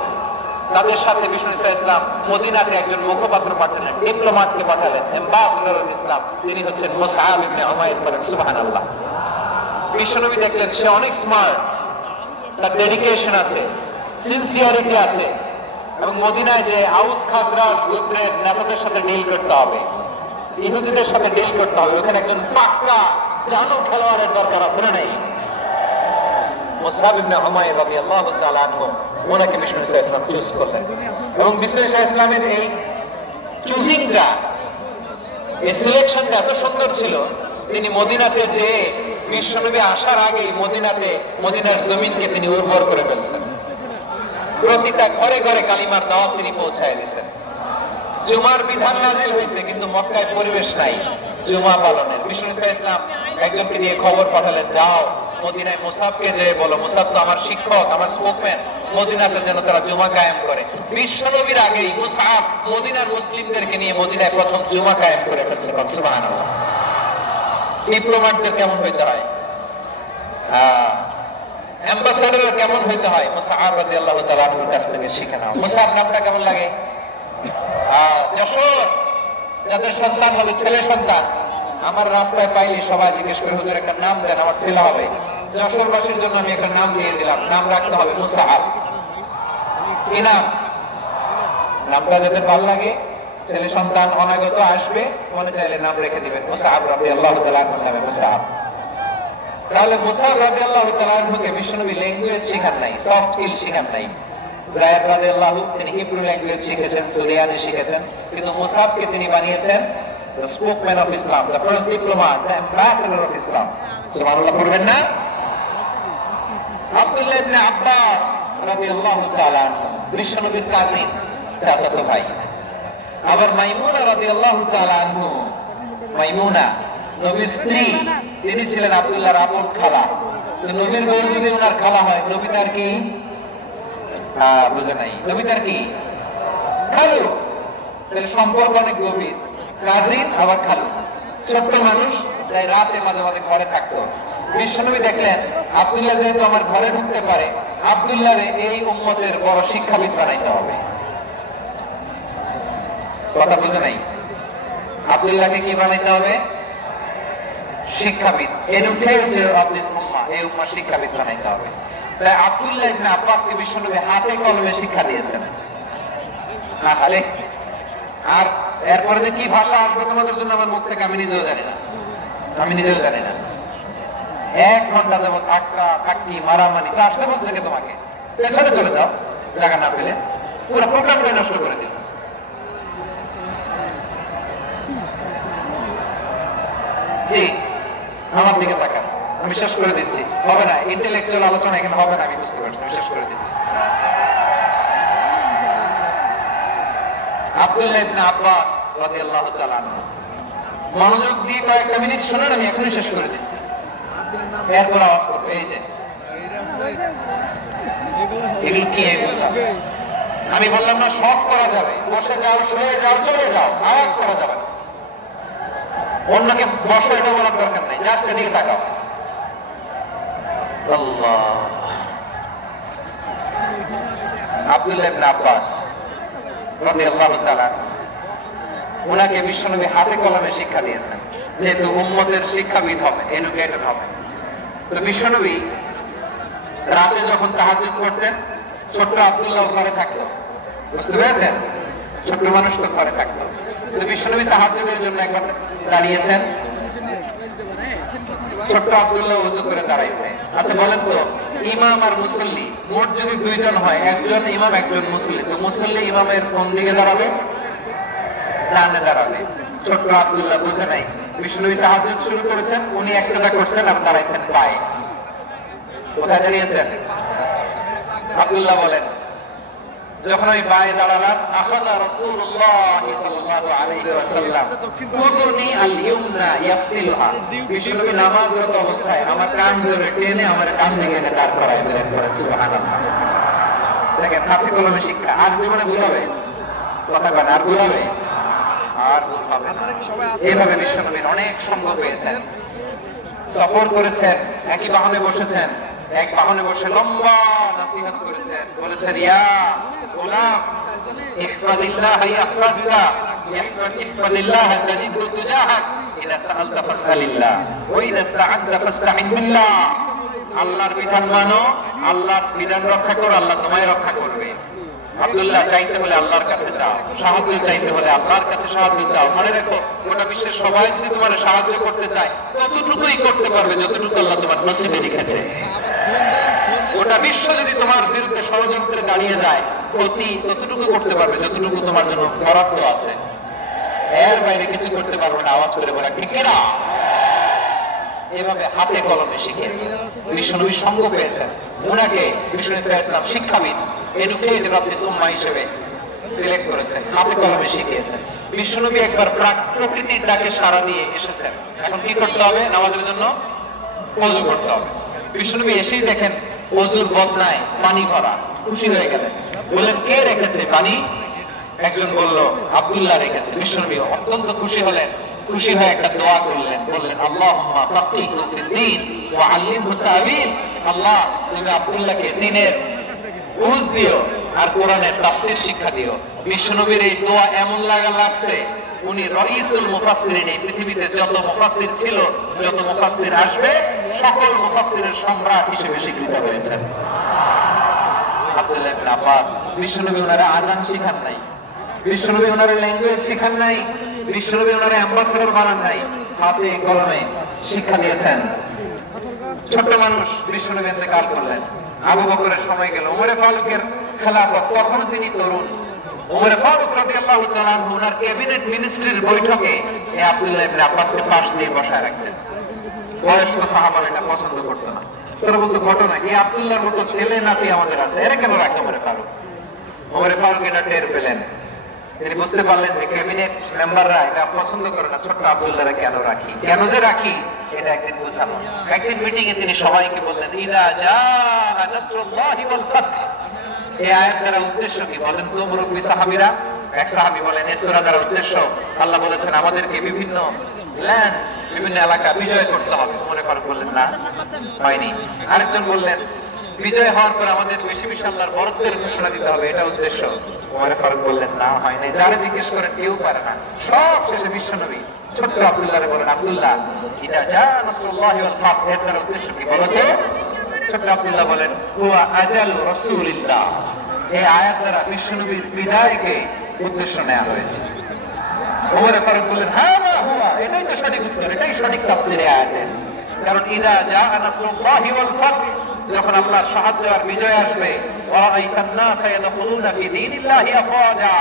তাদের সাথে বিষ্ণু ইসলাম মদিনাতে একজন মুখপাত্র পাঠালেন, ডিপ্লোম্যাটকে পাঠালেন, অ্যাম্বাসেডর অফ ইসলাম। তিনি হচ্ছেন মুসআব ইবনে উমাইর। পড়েন সুবহানাল্লাহ। বিশ্বনবী দেখলেন সে অনেক স্মার্ট, তার ডেডিকেশন আছে, সিনসিয়ারিটি আছে, এবং মদিনায় যে আউস খাজরাজ গোত্রের নেতাদের সাথে ডিল করতে হবে, ইহুদিদের সাথে ডিল করতে হবে, ওখানে একজন পাক্কা জানো খেলোয়াড়ের দরকার আছে না নাই? মুসআব ইবনে উমাইর রাদিয়াল্লাহু তাআলা আনহু ওনাকে বিষ্ণু ইসলাম চুজ করলেন। এবং বিষ্ণু ইসলামের এই চুজিংটা, এই সিলেকশনটা এত সুন্দর ছিল, তিনি মদিনাতে যে বিশ্বনবী আসার আগেই মদিনার জমিনকে তিনি উর্বর করে ফেলছেন। প্রতিটা ঘরে ঘরে কালিমার দাওয়াত তিনি পৌঁছায় দিয়েছেন। জুমার বিধান নাজিল হয়েছে, কিন্তু মক্কায় পরিবেশ নাই জুমা পালনের। বিষ্ণু ইসলাম একজনকে দিয়ে খবর পাঠালেন, যাও মদিনায় মুসাবকে যে বলো, মুসাব তো আমার শিক্ষক, আমার স্পোকম্যান, মদিনাতে যেন তারা জুমা কায়েম করে। বিশ্বনবীর আগেই মুসাব মদিনার মুসলিমদেরকে নিয়ে মদিনায় প্রথম জুমা কায়েম করে ফেলছে। সুবহানাল্লাহ। ডিপ্লোম্যাটদের কেমন হইতে হয়, অ্যাম্বাসেডরের কেমন হইতে হয়, মুসআব রাদিয়াল্লাহু তাআলা আনহুর কাছ থেকে শিখে নাও। মুসআব নামটা কেমন লাগে? যশোর যাদের সন্তান হবে, ছেলে সন্তান, আমার রাস্তায় পাইলে সবাই জিজ্ঞেস করে, হুজুর একটা নাম দেন, আমার ছেলে হবে। যশোরবাসীর জন্য আমি একটা নাম দিয়ে দিলাম, নাম রাখতে হবে মুসআব। কি নাম? নামটা যাদের ভালো লাগে, ছেলে সন্তান অনাগত আসবে, মনে চাইলে নাম রেখে দিবেন মুসআব রাদিয়াল্লাহু তাআলা আনহু নামে মুসআব। তাহলে মুসআব রাদিয়াল্লাহু তাআলা আনহুকে বিশ্বনবী ল্যাঙ্গুয়েজ শিখান নাই, সফট স্কিল শিখান নাই। যায়েদ রাদিয়াল্লাহু তিনি হিব্রু ল্যাঙ্গুয়েজ শিখেছেন, সুরিয়ানি শিখেছেন, কিন্তু মুসআবকে তিনি বানিয়েছেন the spokesman of Islam, the first diplomat, the ambassador of Islam. সুবহানাল্লাহ পড়বেন না? আব্দুল্লাহ ইবনে আব্বাস রাদিয়াল্লাহু তাআলা আনহু বিশ্বনবীর কাজিন, চাচাতো ভাই। আবার মাইমুনা রাদিয়াল্লাহু তাআলা আনহু, মাইমুনা নবীর স্ত্রী, তিনি ছিলেন আব্দুল্লাহর আপন খালা। তো নবীর বউ যদি ওনার খালা হয়, নবী তার কি? বুঝে নাই, নবী তার কি? খালু। তাহলে সম্পর্ক অনেক গভীর, কাজিন আবার খালু। ছোট্ট মানুষ, তাই রাতে মাঝে মাঝে ঘরে থাকতো। বিশ্বনবী দেখলেন আব্দুল্লাহ যেহেতু আমার ঘরে ঢুকতে পারে, আব্দুল্লাহরে এই উম্মতের বড় শিক্ষাবিদ বানাইতে হবে। কথা বুঝে নাই? আব্দুল্লাহকে কি বানাইতে হবে? শিক্ষাবিদ, এডুকেটর অফ দিস উম্মাহ, এই উম্মাহ শিক্ষাবিদ বানাইতে হবে। তাই আব্দুল্লাহ ইবনে আব্বাসকে বিশ্বনবী হাতে কলমে শিক্ষা দিয়েছেন। আরে আর এরপরে যে কি ভাষা আসবে তোমাদের জন্য আমার মুখ থেকে আমি নিজেও জানি না, আমি নিজেও জানি না। 1 ঘন্টা যাবো ধাক্কা ধাক্কি মারামারি, তো আসতে বলছে কে তোমাকে? পেছনে চলে যাও, জায়গা না পেলে। পুরো প্রোগ্রামটাই নষ্ট করে দিল। জি, আমার দিকে তাকান, আমি শেষ করে দিচ্ছি। হবে না, ইন্টেলেকচুয়াল আলোচনা এখানে হবে না, আমি বুঝতে পারছি, আমি শেষ করে দিচ্ছি। আব্দুল্লাহ ইবনে আব্বাস রাদিয়াল্লাহু তাআলা আনহু, মনোযোগ দিয়ে কয়েকটা মিনিট শুনুন, আমি এখনই শেষ করে দিচ্ছি। এরপর আওয়াজ করবে, এই যে এগুলো কি, এগুলো আমি বললাম না সব করা যাবে, বসে যাও, শুয়ে যাও, চলে যাও, আওয়াজ করা যাবে না। অন্যকে বসো এটা বলার দরকার নাই, জাস্ট এদিকে তাকাও। আল্লাহ। আব্দুল্লাহ ইবনে আব্বাস রাদিয়াল্লাহু তাআলা, ওনাকে বিশ্বনবী হাতে কলমে শিক্ষা দিয়েছেন, যেহেতু উম্মতের শিক্ষাবিদ হবে, এডুকেটেড হবে। তো বিশ্বনবী রাতে যখন তাহাজ্জুদ করতেন, ছোট্ট আব্দুল্লাহ ঘরে থাকতো, বুঝতে পেরেছেন? ছোট্ট মানুষ তো ঘরে থাকতো। তো বিশ্বনবী তাহাজ্জুদের জন্য একবার দাঁড়িয়েছেন, ছোট্ট আব্দুল্লাহ ওযু করে দাঁড়াইছে। আচ্ছা বলেন তো, ইমাম আর মুসল্লি মোট যদি 2 জন হয়, একজন ইমাম একজন মুসল্লি, তো মুসল্লি ইমামের কোন দিকে দাঁড়াবে? ডানে দাঁড়াবে। ছোট্ট আব্দুল্লাহ বুঝে নাই, বিশ্বনবী তাহাজ্জুদ শুরু করেছেন, উনি একটা করছেন আর দাঁড়াইছেন পায়ে। কোথায় দাঁড়িয়েছেন? আব্দুল্লাহ বলেন, যখন আমি পায়ে দাঁড়ালাম, আখাযা রাসূলুল্লাহ সাল্লাল্লাহু আলাইহি ওয়াসাল্লাম উযুনি আল-ইয়ুমনা ইয়াফতিলুহা, বিশ্বনবী নামাজরত অবস্থায় আমার কান ধরে টেনে আমার কান দিকে দাঁড় করায় দিলেন। সুবহানাল্লাহ। দেখেন, হাতে কলমে শিক্ষা। আর জীবনে ভুলাবে? কথা বলেন, আর ভুলাবে? আর ভুল হবে না। এইভাবে বিশ্বনবীর অনেক সঙ্গ পেয়েছেন, সফর করেছেন, একই বাহনে বসেছেন, এক বাহনে বসে লম্বা নসিহত করেছেন, বলেছেন ইয়া গোলাম ইহফাদিল্লাহ ইয়াহফাযকা ইহফাদিল্লাহ তাজিদহু তুজাহাক ইযা সাআলতা ফাসআলিল্লাহ ওয়া ইযা ইসতাআনতা ফাসতাঈন বিল্লাহ। আল্লাহর বিধান মানো, আল্লাহর বিধান রক্ষা করো, আল্লাহ তোমায় রক্ষা করবে। আব্দুল্লাহ চাইতে হলে আল্লাহর কাছে চাও, সাহায্য চাইতে হলে আল্লাহর কাছে সাহায্য চাও। মনে রাখো, গোটা বিশ্বের সবাই যদি তোমার সাহায্য করতে চায় ততটুকুই করতে পারবে যতটুকু আল্লাহ তোমার নসিবে লিখেছে। গোটা বিশ্ব যদি তোমার বিরুদ্ধে ষড়যন্ত্রে দাঁড়িয়ে যায় ক্ষতি ততটুকু করতে পারবে যতটুকু তোমার জন্য বরাদ্দ আছে, এর বাইরে কিছু করতে পারবে না। আওয়াজ করে বলা ঠিক না? এভাবে হাতে কলমে শিখেছে, বিশ্বনবী সঙ্গ পেয়েছেন। ওনাকে বিশ্বনবী সাল্লাল্লাহু আলাইহি ওয়াসাল্লাম শিক্ষাবিদ, এডুকেটেড অফ দিস উম্মাহ হিসেবে সিলেক্ট করেছেন, হাতে কলমে শিখিয়েছেন। বিশ্বনবী একবার প্রকৃতির ডাকে সাড়া দিয়ে এসেছেন। এখন কি করতে হবে? নামাজের জন্য ওযু করতে হবে। বিশ্বনবী এসেই দেখেন ওযুর বদনায় পানি ভরা, খুশি হয়ে গেলেন, বললেন কে রেখেছে পানি? একজন বলল আব্দুল্লাহ রেখেছে। বিশ্বনবী অত্যন্ত খুশি হলেন, খুশি হয়ে একটা দোয়া করলেন, বললেন আল্লাহুম্মা ফাক্কিহু ফিদ-দীন ওয়া আল্লিমহু তা'ওয়ীল। আল্লাহ তুমি আব্দুল্লাহকে দ্বীনের বুঝ দিও আর কোরআনের তাফসীর শিক্ষা দিও। বিশ্বনবীর এই দোয়া এমন লাগছে উনি রাইসুল মুফাসসিরিন, এই পৃথিবীতে যত মুফাসসির ছিল, যত মুফাসসির আসবে, সকল মুফাসসিরের সম্রাট হিসেবে স্বীকৃত হয়েছেন। আব্দুল্লাহ ইবনে আব্বাস, বিশ্বনবী ওনারা আযান শিখান নাই, বিশ্বনবী ওনারা ল্যাঙ্গুয়েজ শিখান নাই, বিশ্বনবী ওনারা অ্যাম্বাসেডর বানান নাই, হাতে কলমে শিক্ষা দিয়েছেন। ছোট্ট মানুষ বিশ্বনবী ইন্তেকাল করলেন, আবু বকরের সময় গেল, ওমর ফারুকের খেলাফত, তখন তিনি তরুণ। ওমর ফারুক রাদিয়াল্লাহু তাআলা আনহু ওনার ক্যাবিনেট মিনিস্ট্রির বৈঠকে এই আব্দুল্লাহ ইবনে আব্বাসকে পাশ দিয়ে বসায় রাখতেন। বয়স্ক সাহাবারা এটা পছন্দ করতো না, তারা বলতো ঘটনা এই আব্দুল্লাহর মতো ছেলে নাতি আমাদের আছে, এরা কেন রাখে ওমর ফারুক? ওমর ফারুক এটা টের পেলেন, তিনি বুঝতে পারলেন যে ক্যাবিনেট মেম্বাররা এটা পছন্দ করে না, ছোট্ট আব্দুল্লাহরা কেন রাখি, কেন যে রাখি এটা একদিন বোঝানো। একদিন মিটিং এ তিনি সবাইকে বললেন ইযা জাআ নাসরুল্লাহি ওয়াল ফাতহ। এই আয়াত দ্বারা উদ্দেশ্য কি বলেন তো মুরব্বী সাহাবীরা? এক সাহাবী বলেন এই সূরা দ্বারা উদ্দেশ্য আল্লাহ বলেছেন আমাদেরকে বিভিন্ন ল্যান্ড, বিভিন্ন এলাকা বিজয় করতে হবে। ওমর ফারুক বললেন না, হয়নি। আরেকজন বললেন বিজয় হওয়ার পর আমাদের বেশি বেশি আল্লাহর বরকতের ঘোষণা দিতে হবে, এটা উদ্দেশ্য। ওমর ফারুক বললেন না, হয় নাই। যারা জিজ্ঞেস করেন কেউ পারে না। সব শেষে বিশ্বনবী ছোট্ট আব্দুল্লাহরে বলেন আব্দুল্লাহ ইযা জাআ নাসরুল্লাহি ওয়াল ফাতহ, এর দ্বারা উদ্দেশ্য কি বলো তো? ছোট্ট আব্দুল্লাহ বলেন হুয়া আজালু রাসূলিল্লাহ। এই আয়াত দ্বারা বিশ্বনবীর বিদায়কে উদ্দেশ্য নেওয়া হয়েছে। ওমর ফারুক বললেন হ্যাঁ হুয়া, এটাই তো সঠিক উত্তর, এটাই সঠিক তাফসীরে আয়াতের। কারণ ইযা জাআ নাসরুল্লাহি ওয়াল ফাতহ, যখন আল্লাহর সাহায্য আর বিজয় আসবে, ওয়ারাআইতান নাসা ইয়াদখুলুনা ফি দীনিল্লাহি আফওয়াজা,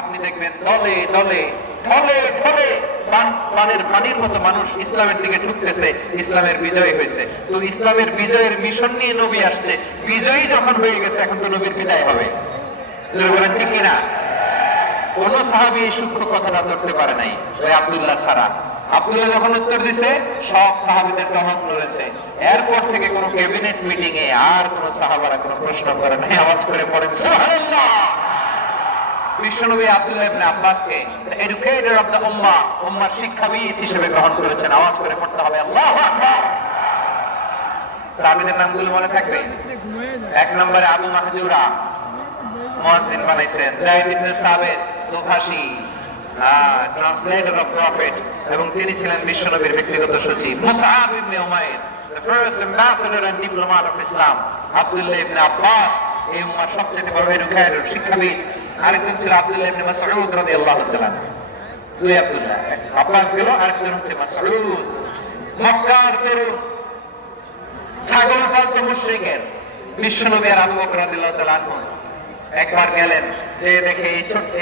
আপনি দেখবেন দলে দলে ঢলে ঢলে পানের পানির মতো মানুষ ইসলামের দিকে ঢুকতেছে, ইসলামের বিজয় হয়েছে। তো ইসলামের বিজয়ের মিশন নিয়ে নবী আসছে, বিজয়ী যখন হয়ে গেছে এখন তো নবীর বিদায় হবে। বলেন ঠিক কিনা? কোন সাহাবী এই সূক্ষ্ম কথাটা ধরতে পারে নাই ওই আব্দুল্লাহ ছাড়া। আব্দুল্লাহ যখন উত্তর দিছে সব সাহাবীদের টনক নড়েছে। এরপর থেকে কোন ক্যাবিনেট মিটিং এ আর কোন সাহাবারা কোন প্রশ্ন করে নাই, আওয়াজ করে পড়েন সুবহানাল্লাহ। বিশ্বনবী আব্দুল্লাহ ইবনে আব্বাসকে এডুকেটর অফ দ্য উম্মাহ, উম্মাহর শিক্ষাবিদ হিসেবে গ্রহণ করেছেন। আওয়াজ করে পড়তে হবে আল্লাহু আকবার। সাহাবীদের নামগুলো মনে থাকবে? এক নম্বরে আবু মাহজুরা, মুয়াজ্জিন বানাইছেন। যায়েদ ইবনে সাবিত, দোভাষী, ট্রান্সলেটর অফ প্রফেট, এবং তিনি ছিলেন বিশ্বনবীর ব্যক্তিগত সচিব। মুসআব ইবনে Umair, the first ambassador and diplomat of Islam. Abdullah ইবনে আব্বাস এই উম্মাহর সবচেয়ে বড় এডুকেটর, শিক্ষাবিদ। আরেকজন ছিল আব্দুল্লাহ ইবনে মাসউদ রাদিয়াল্লাহু তাআলা। দুই আব্দুল্লাহ, আব্বাস গেল, আরেকজন হচ্ছে মাসউদ। মক্কার তরুণ, ছাগল পালতো মুশরিকের বিশ্বনবী আর আবু বকর রাদিয়াল্লাহু তাআলা আনহু একবার গেলেন, যে দেখে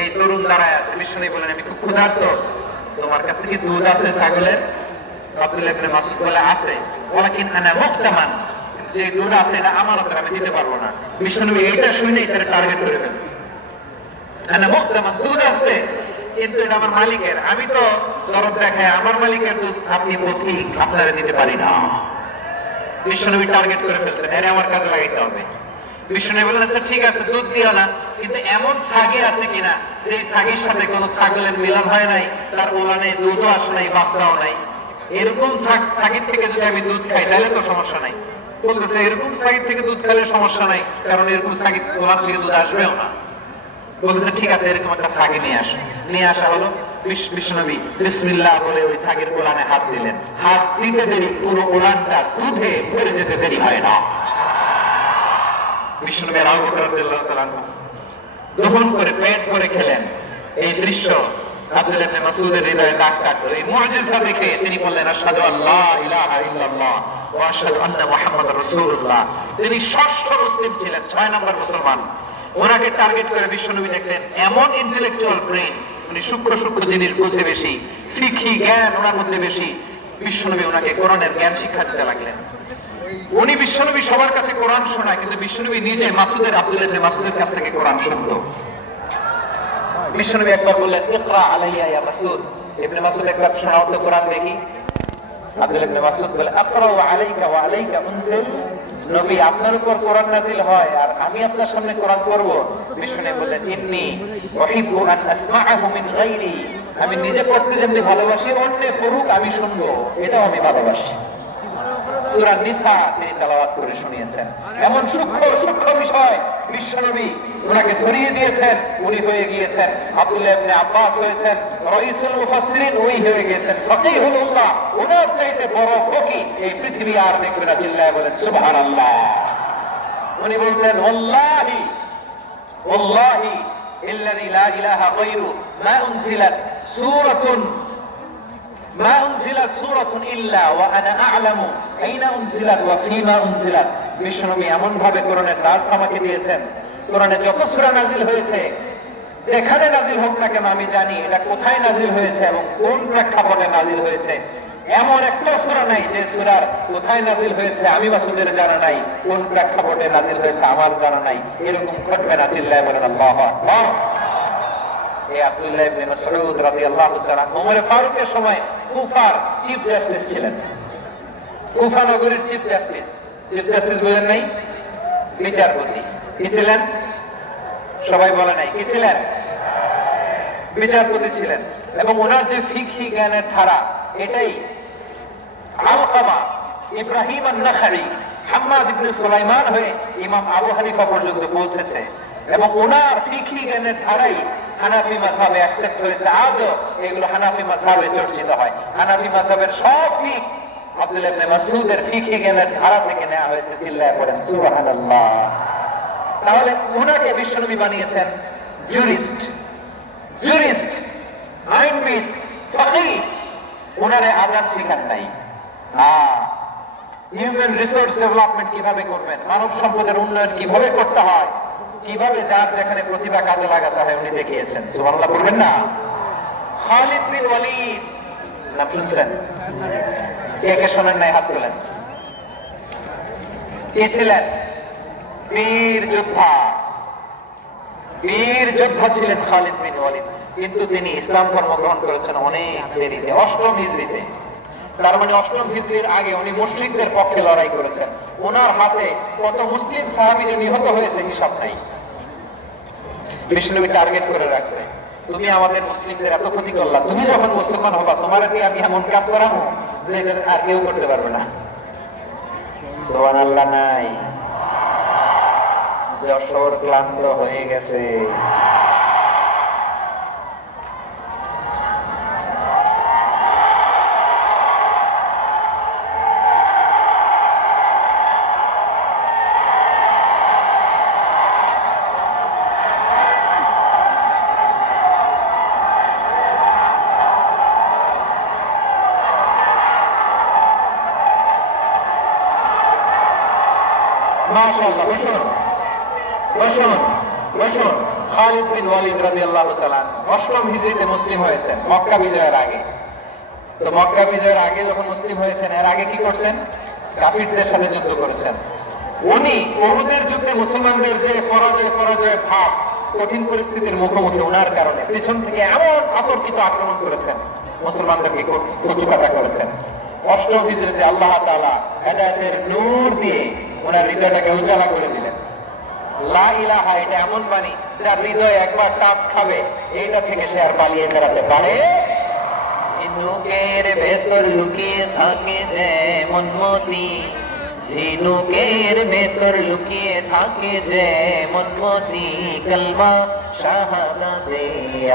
এই তরুণ দাঁড়ায় আছে। বিশ্বনবী বলেন আমি খুব ক্ষুধার্ত, তোমার কাছে কি দুধ আছে ছাগলের? আব্দুল্লাহ ইবনে মাসউদ বলে আছে, ওয়ালাকিন আনা মুক্তামান, যে দুধ আছে এটা আমানতের, আমি দিতে পারবো না। বিশ্বনবী এটা শুনে এটার টার্গেট করে ফেলছে। আনা মুক্তামান, দুধ আছে কিন্তু এটা আমার মালিকের, আমি তো দরদ দেখায় আমার মালিকের দুধ আপনি পথিক, আপনারা দিতে পারি না। বিশ্বনবী টার্গেট করে ফেলছেন, এর আমার কাজে লাগাইতে হবে। বিষ্ণু বললেন আচ্ছা ঠিক আছে দুধ দিও না, কিন্তু এমন ছাগি আছে কিনা যে ছাগির সাথে কোনো ছাগলের মিলন হয় নাই, তার ওলানে দুধও আসে নাই, বাচ্চাও নাই, এরকম ছাগির থেকে যদি আমি দুধ খাই তাহলে তো সমস্যা নাই। বলতেছে এরকম ছাগির থেকে দুধ খেলে সমস্যা নাই, কারণ এরকম ছাগির ওলান থেকে দুধ আসবেও না। বলতেছে ঠিক আছে এরকম একটা ছাগি নিয়ে আসো। নিয়ে আসা হলো, বিশ্বনবী বিসমিল্লাহ বলে ওই ছাগির ওলানে হাত দিলেন। হাত দিতে দেরি পুরো ওলানটা দুধে ভরে যেতে দেরি হয় না। বিশ্বনবী আবু বকর রাদিয়াল্লাহু তাআলা দহন করে পেট করে খেলেন। এই দৃশ্য আব্দুল্লাহ ইবনে মাসউদের হৃদয়ে দাগ কাটলো। এই মুজিজা দেখে তিনি বললেন আশহাদু আল্লা ইলাহা ইল্লাল্লাহ ওয়া আশহাদু আন্না মুহাম্মাদার রাসূলুল্লাহ। তিনি ষষ্ঠ মুসলিম ছিলেন, 6 নম্বর মুসলমান। ওনাকে টার্গেট করে বিশ্বনবী দেখলেন এমন ইন্টেলেকচুয়াল ব্রেন, উনি সূক্ষ্ম সূক্ষ্ম জিনিস বুঝে বেশি, ফিকহি জ্ঞান ওনার মধ্যে বেশি। বিশ্বনবী ওনাকে কোরআনের জ্ঞান শিক্ষা দিতে লাগলেন। উনি বিশ্বনবী সবার কাছে কোরআন শোনায়, কিন্তু বিশ্বনবী নিজে আব্দুল্লাহ ইবনে মাসউদের কাছ থেকে কোরআন শুনতো। বিশ্বনবী একবার বললেন ইকরা আলাইয়া ইয়া মাসউদ। ইবনে মাসউদ একবার শোনাও তো কোরআন দেখি। আব্দুল্লাহ ইবনে মাসউদ বলে আকরাউ আলাইকা ওয়া আলাইকা উনজিল। নবী আপনার উপর কোরআন নাযিল হয় আর আমি আপনার সামনে কোরআন পড়ব। বিশ্বনবী বললেন ইন্নী উহিব্বু আন আসমাআহু মিন গায়রি। আমি নিজে পড়তে যেমনি ভালোবাসি, অন্য পড়ুক আমি শুনবো, এটাও আমি ভালোবাসি। সূরা নিসা তিনি তেলাওয়াত করে শুনিয়েছেন। এমন সূক্ষ্ম সূক্ষ্ম বিষয় বিশ্বনবী ওনাকে ধরিয়ে দিয়েছেন। উনি হয়ে গিয়েছেন আব্দুল্লাহ ইবনে আব্বাস হয়েছেন রাইসুল মুফাসসিরিন, ওই হয়ে গিয়েছেন ফকিহুল উম্মাহ। ওনার চাইতে বড় ফকি এই পৃথিবী আর দেখবে না। চিল্লায়ে বলেন সুবহানাল্লাহ। উনি বলতেন ওয়াল্লাহি ওয়াল্লাহি ইল্লাযী লা ইলাহা গায়রু মা উনজিলাত সূরাতুন মা উনজিলাত সূরাতুন ইল্লা ওয়া আনা আ'লামু আইনা উনজিলাত ওয়া ফীমা উনজিলাত। বিশ্বনবী এমন ভাবে কোরআনের দাস আমাকে দিয়েছেন, কোরআনে যত সূরা নাযিল হয়েছে, যেখানে নাযিল হোক না কেন আমি জানি এটা কোথায় নাযিল হয়েছে এবং কোন প্রেক্ষাপটে নাযিল হয়েছে। এমন একটা সূরা নাই যে সূরার কোথায় নাযিল হয়েছে আমি মাসউদের জানা নাই, কোন প্রেক্ষাপটে নাযিল হয়েছে আমার জানা নাই। এরকম ঘটবে না। চিল্লায়ে বলেন আল্লাহু আকবার। এই আব্দুল্লাহ ইবনে মাসউদ রাদিয়াল্লাহু তাআলা ওমর ফারুকের সময় কুফার চিফ জাস্টিস ছিলেন। কুফা নগরীর চিফ জাস্টিস। চিফ জাস্টিস বুঝেন নাই? বিচারপতি। কি ছিলেন? সবাই বলে নাই কি ছিলেন? বিচারপতি ছিলেন। এবং ওনার যে ফিকহি জ্ঞানের ধারা, এটাই আলকামা, ইব্রাহিম আন-নাখাঈ, হাম্মাদ ইবনে সুলাইমান হয়ে ইমাম আবু হানিফা পর্যন্ত পৌঁছেছে। এবং ওনার ফিকহি জ্ঞানের ধারাই হানাফি মাযহাবে অ্যাকসেপ্ট হয়েছে। আজও এগুলো হানাফি মাযহাবে চর্চিত হয়। হানাফি মাযহাবের সব ফিক আব্দুল্লাহ ইবনে মাসউদের ফিকহি জ্ঞানের ধারা থেকে নেওয়া হয়েছে। চিল্লায়ে পড়েন সুবহানাল্লাহ। তাহলে ওনাকে বিশ্বনবী বানিয়েছেন জুরিস্ট, আইনবিদ, ফকিহ। ওনারে আযান শিখান নাই। হিউম্যান রিসোর্স ডেভেলপমেন্ট কিভাবে করবেন, মানব সম্পদের উন্নয়ন কিভাবে করতে হয়, কিভাবে যার যেখানে প্রতিভা কাজে লাগাতে হয় উনি দেখিয়েছেন। সুবহানাল্লাহ বলবেন না? খালিদ বিন ওয়ালিদ নাম শুনছেন? কে কে শোনেন নাই হাত তোলেন। কে ছিলেন? বীর যোদ্ধা ছিলেন খালিদ বিন ওয়ালিদ। কিন্তু তিনি ইসলাম ধর্ম গ্রহণ করেছেন অনেক দেরিতে, 8ম হিজরিতে। তার মানে 8ম হিজরির আগে উনি মুশরিকদের পক্ষে লড়াই করেছেন। ওনার হাতে কত মুসলিম সাহাবী যে নিহত হয়েছে হিসাব নাই। বিষ্ণুবী টার্গেট করে রাখছে, তুমি আমাদের মুসলিমদের এত ক্ষতি করলা, তুমি যখন মুসলমান হবা তোমার কি আমি এমন কাজ করাবো যে এটা আর কেউ করতে পারবে না। সুবহানাল্লাহ নাই? যশোর ক্লান্ত হয়ে গেছে। মাশাআল্লাহ। বসুন। খালিদ বিন ওয়ালিদ রাদিয়াল্লাহু তাআলা 8ম হিজরিতে মুসলিম হয়েছেন, মক্কা বিজয়ের আগে। তো মক্কা বিজয়ের আগে যখন মুসলিম হয়েছেন, এর আগে কি করছেন? কাফিরদের সাথে যুদ্ধ করেছেন। উনি উহুদের যুদ্ধে মুসলমানদের যে পরাজয় ভাব, কঠিন পরিস্থিতির মুখোমুখি ওনার কারণে পেছন থেকে এমন অতর্কিত আক্রমণ করেছেন, মুসলমানদেরকে কচুকাটা করেছেন। 8ম হিজরিতে আল্লাহ তাআলা হেদায়েতের নূর দিয়ে ওনার হৃদয়টাকে উজালা করে দিলেন। লা ইলাহা এটা এমন বাণী যা হৃদয়ে একবার টাচ খাবে, এইটা থেকে সে আর পালিয়ে বেড়াতে পারে। ঝিনুকের ভেতর লুকিয়ে থাকে যেমন মতি, ঝিনুকের ভেতর লুকিয়ে থাকে যেমন মতি, কলমা শাহাদাতে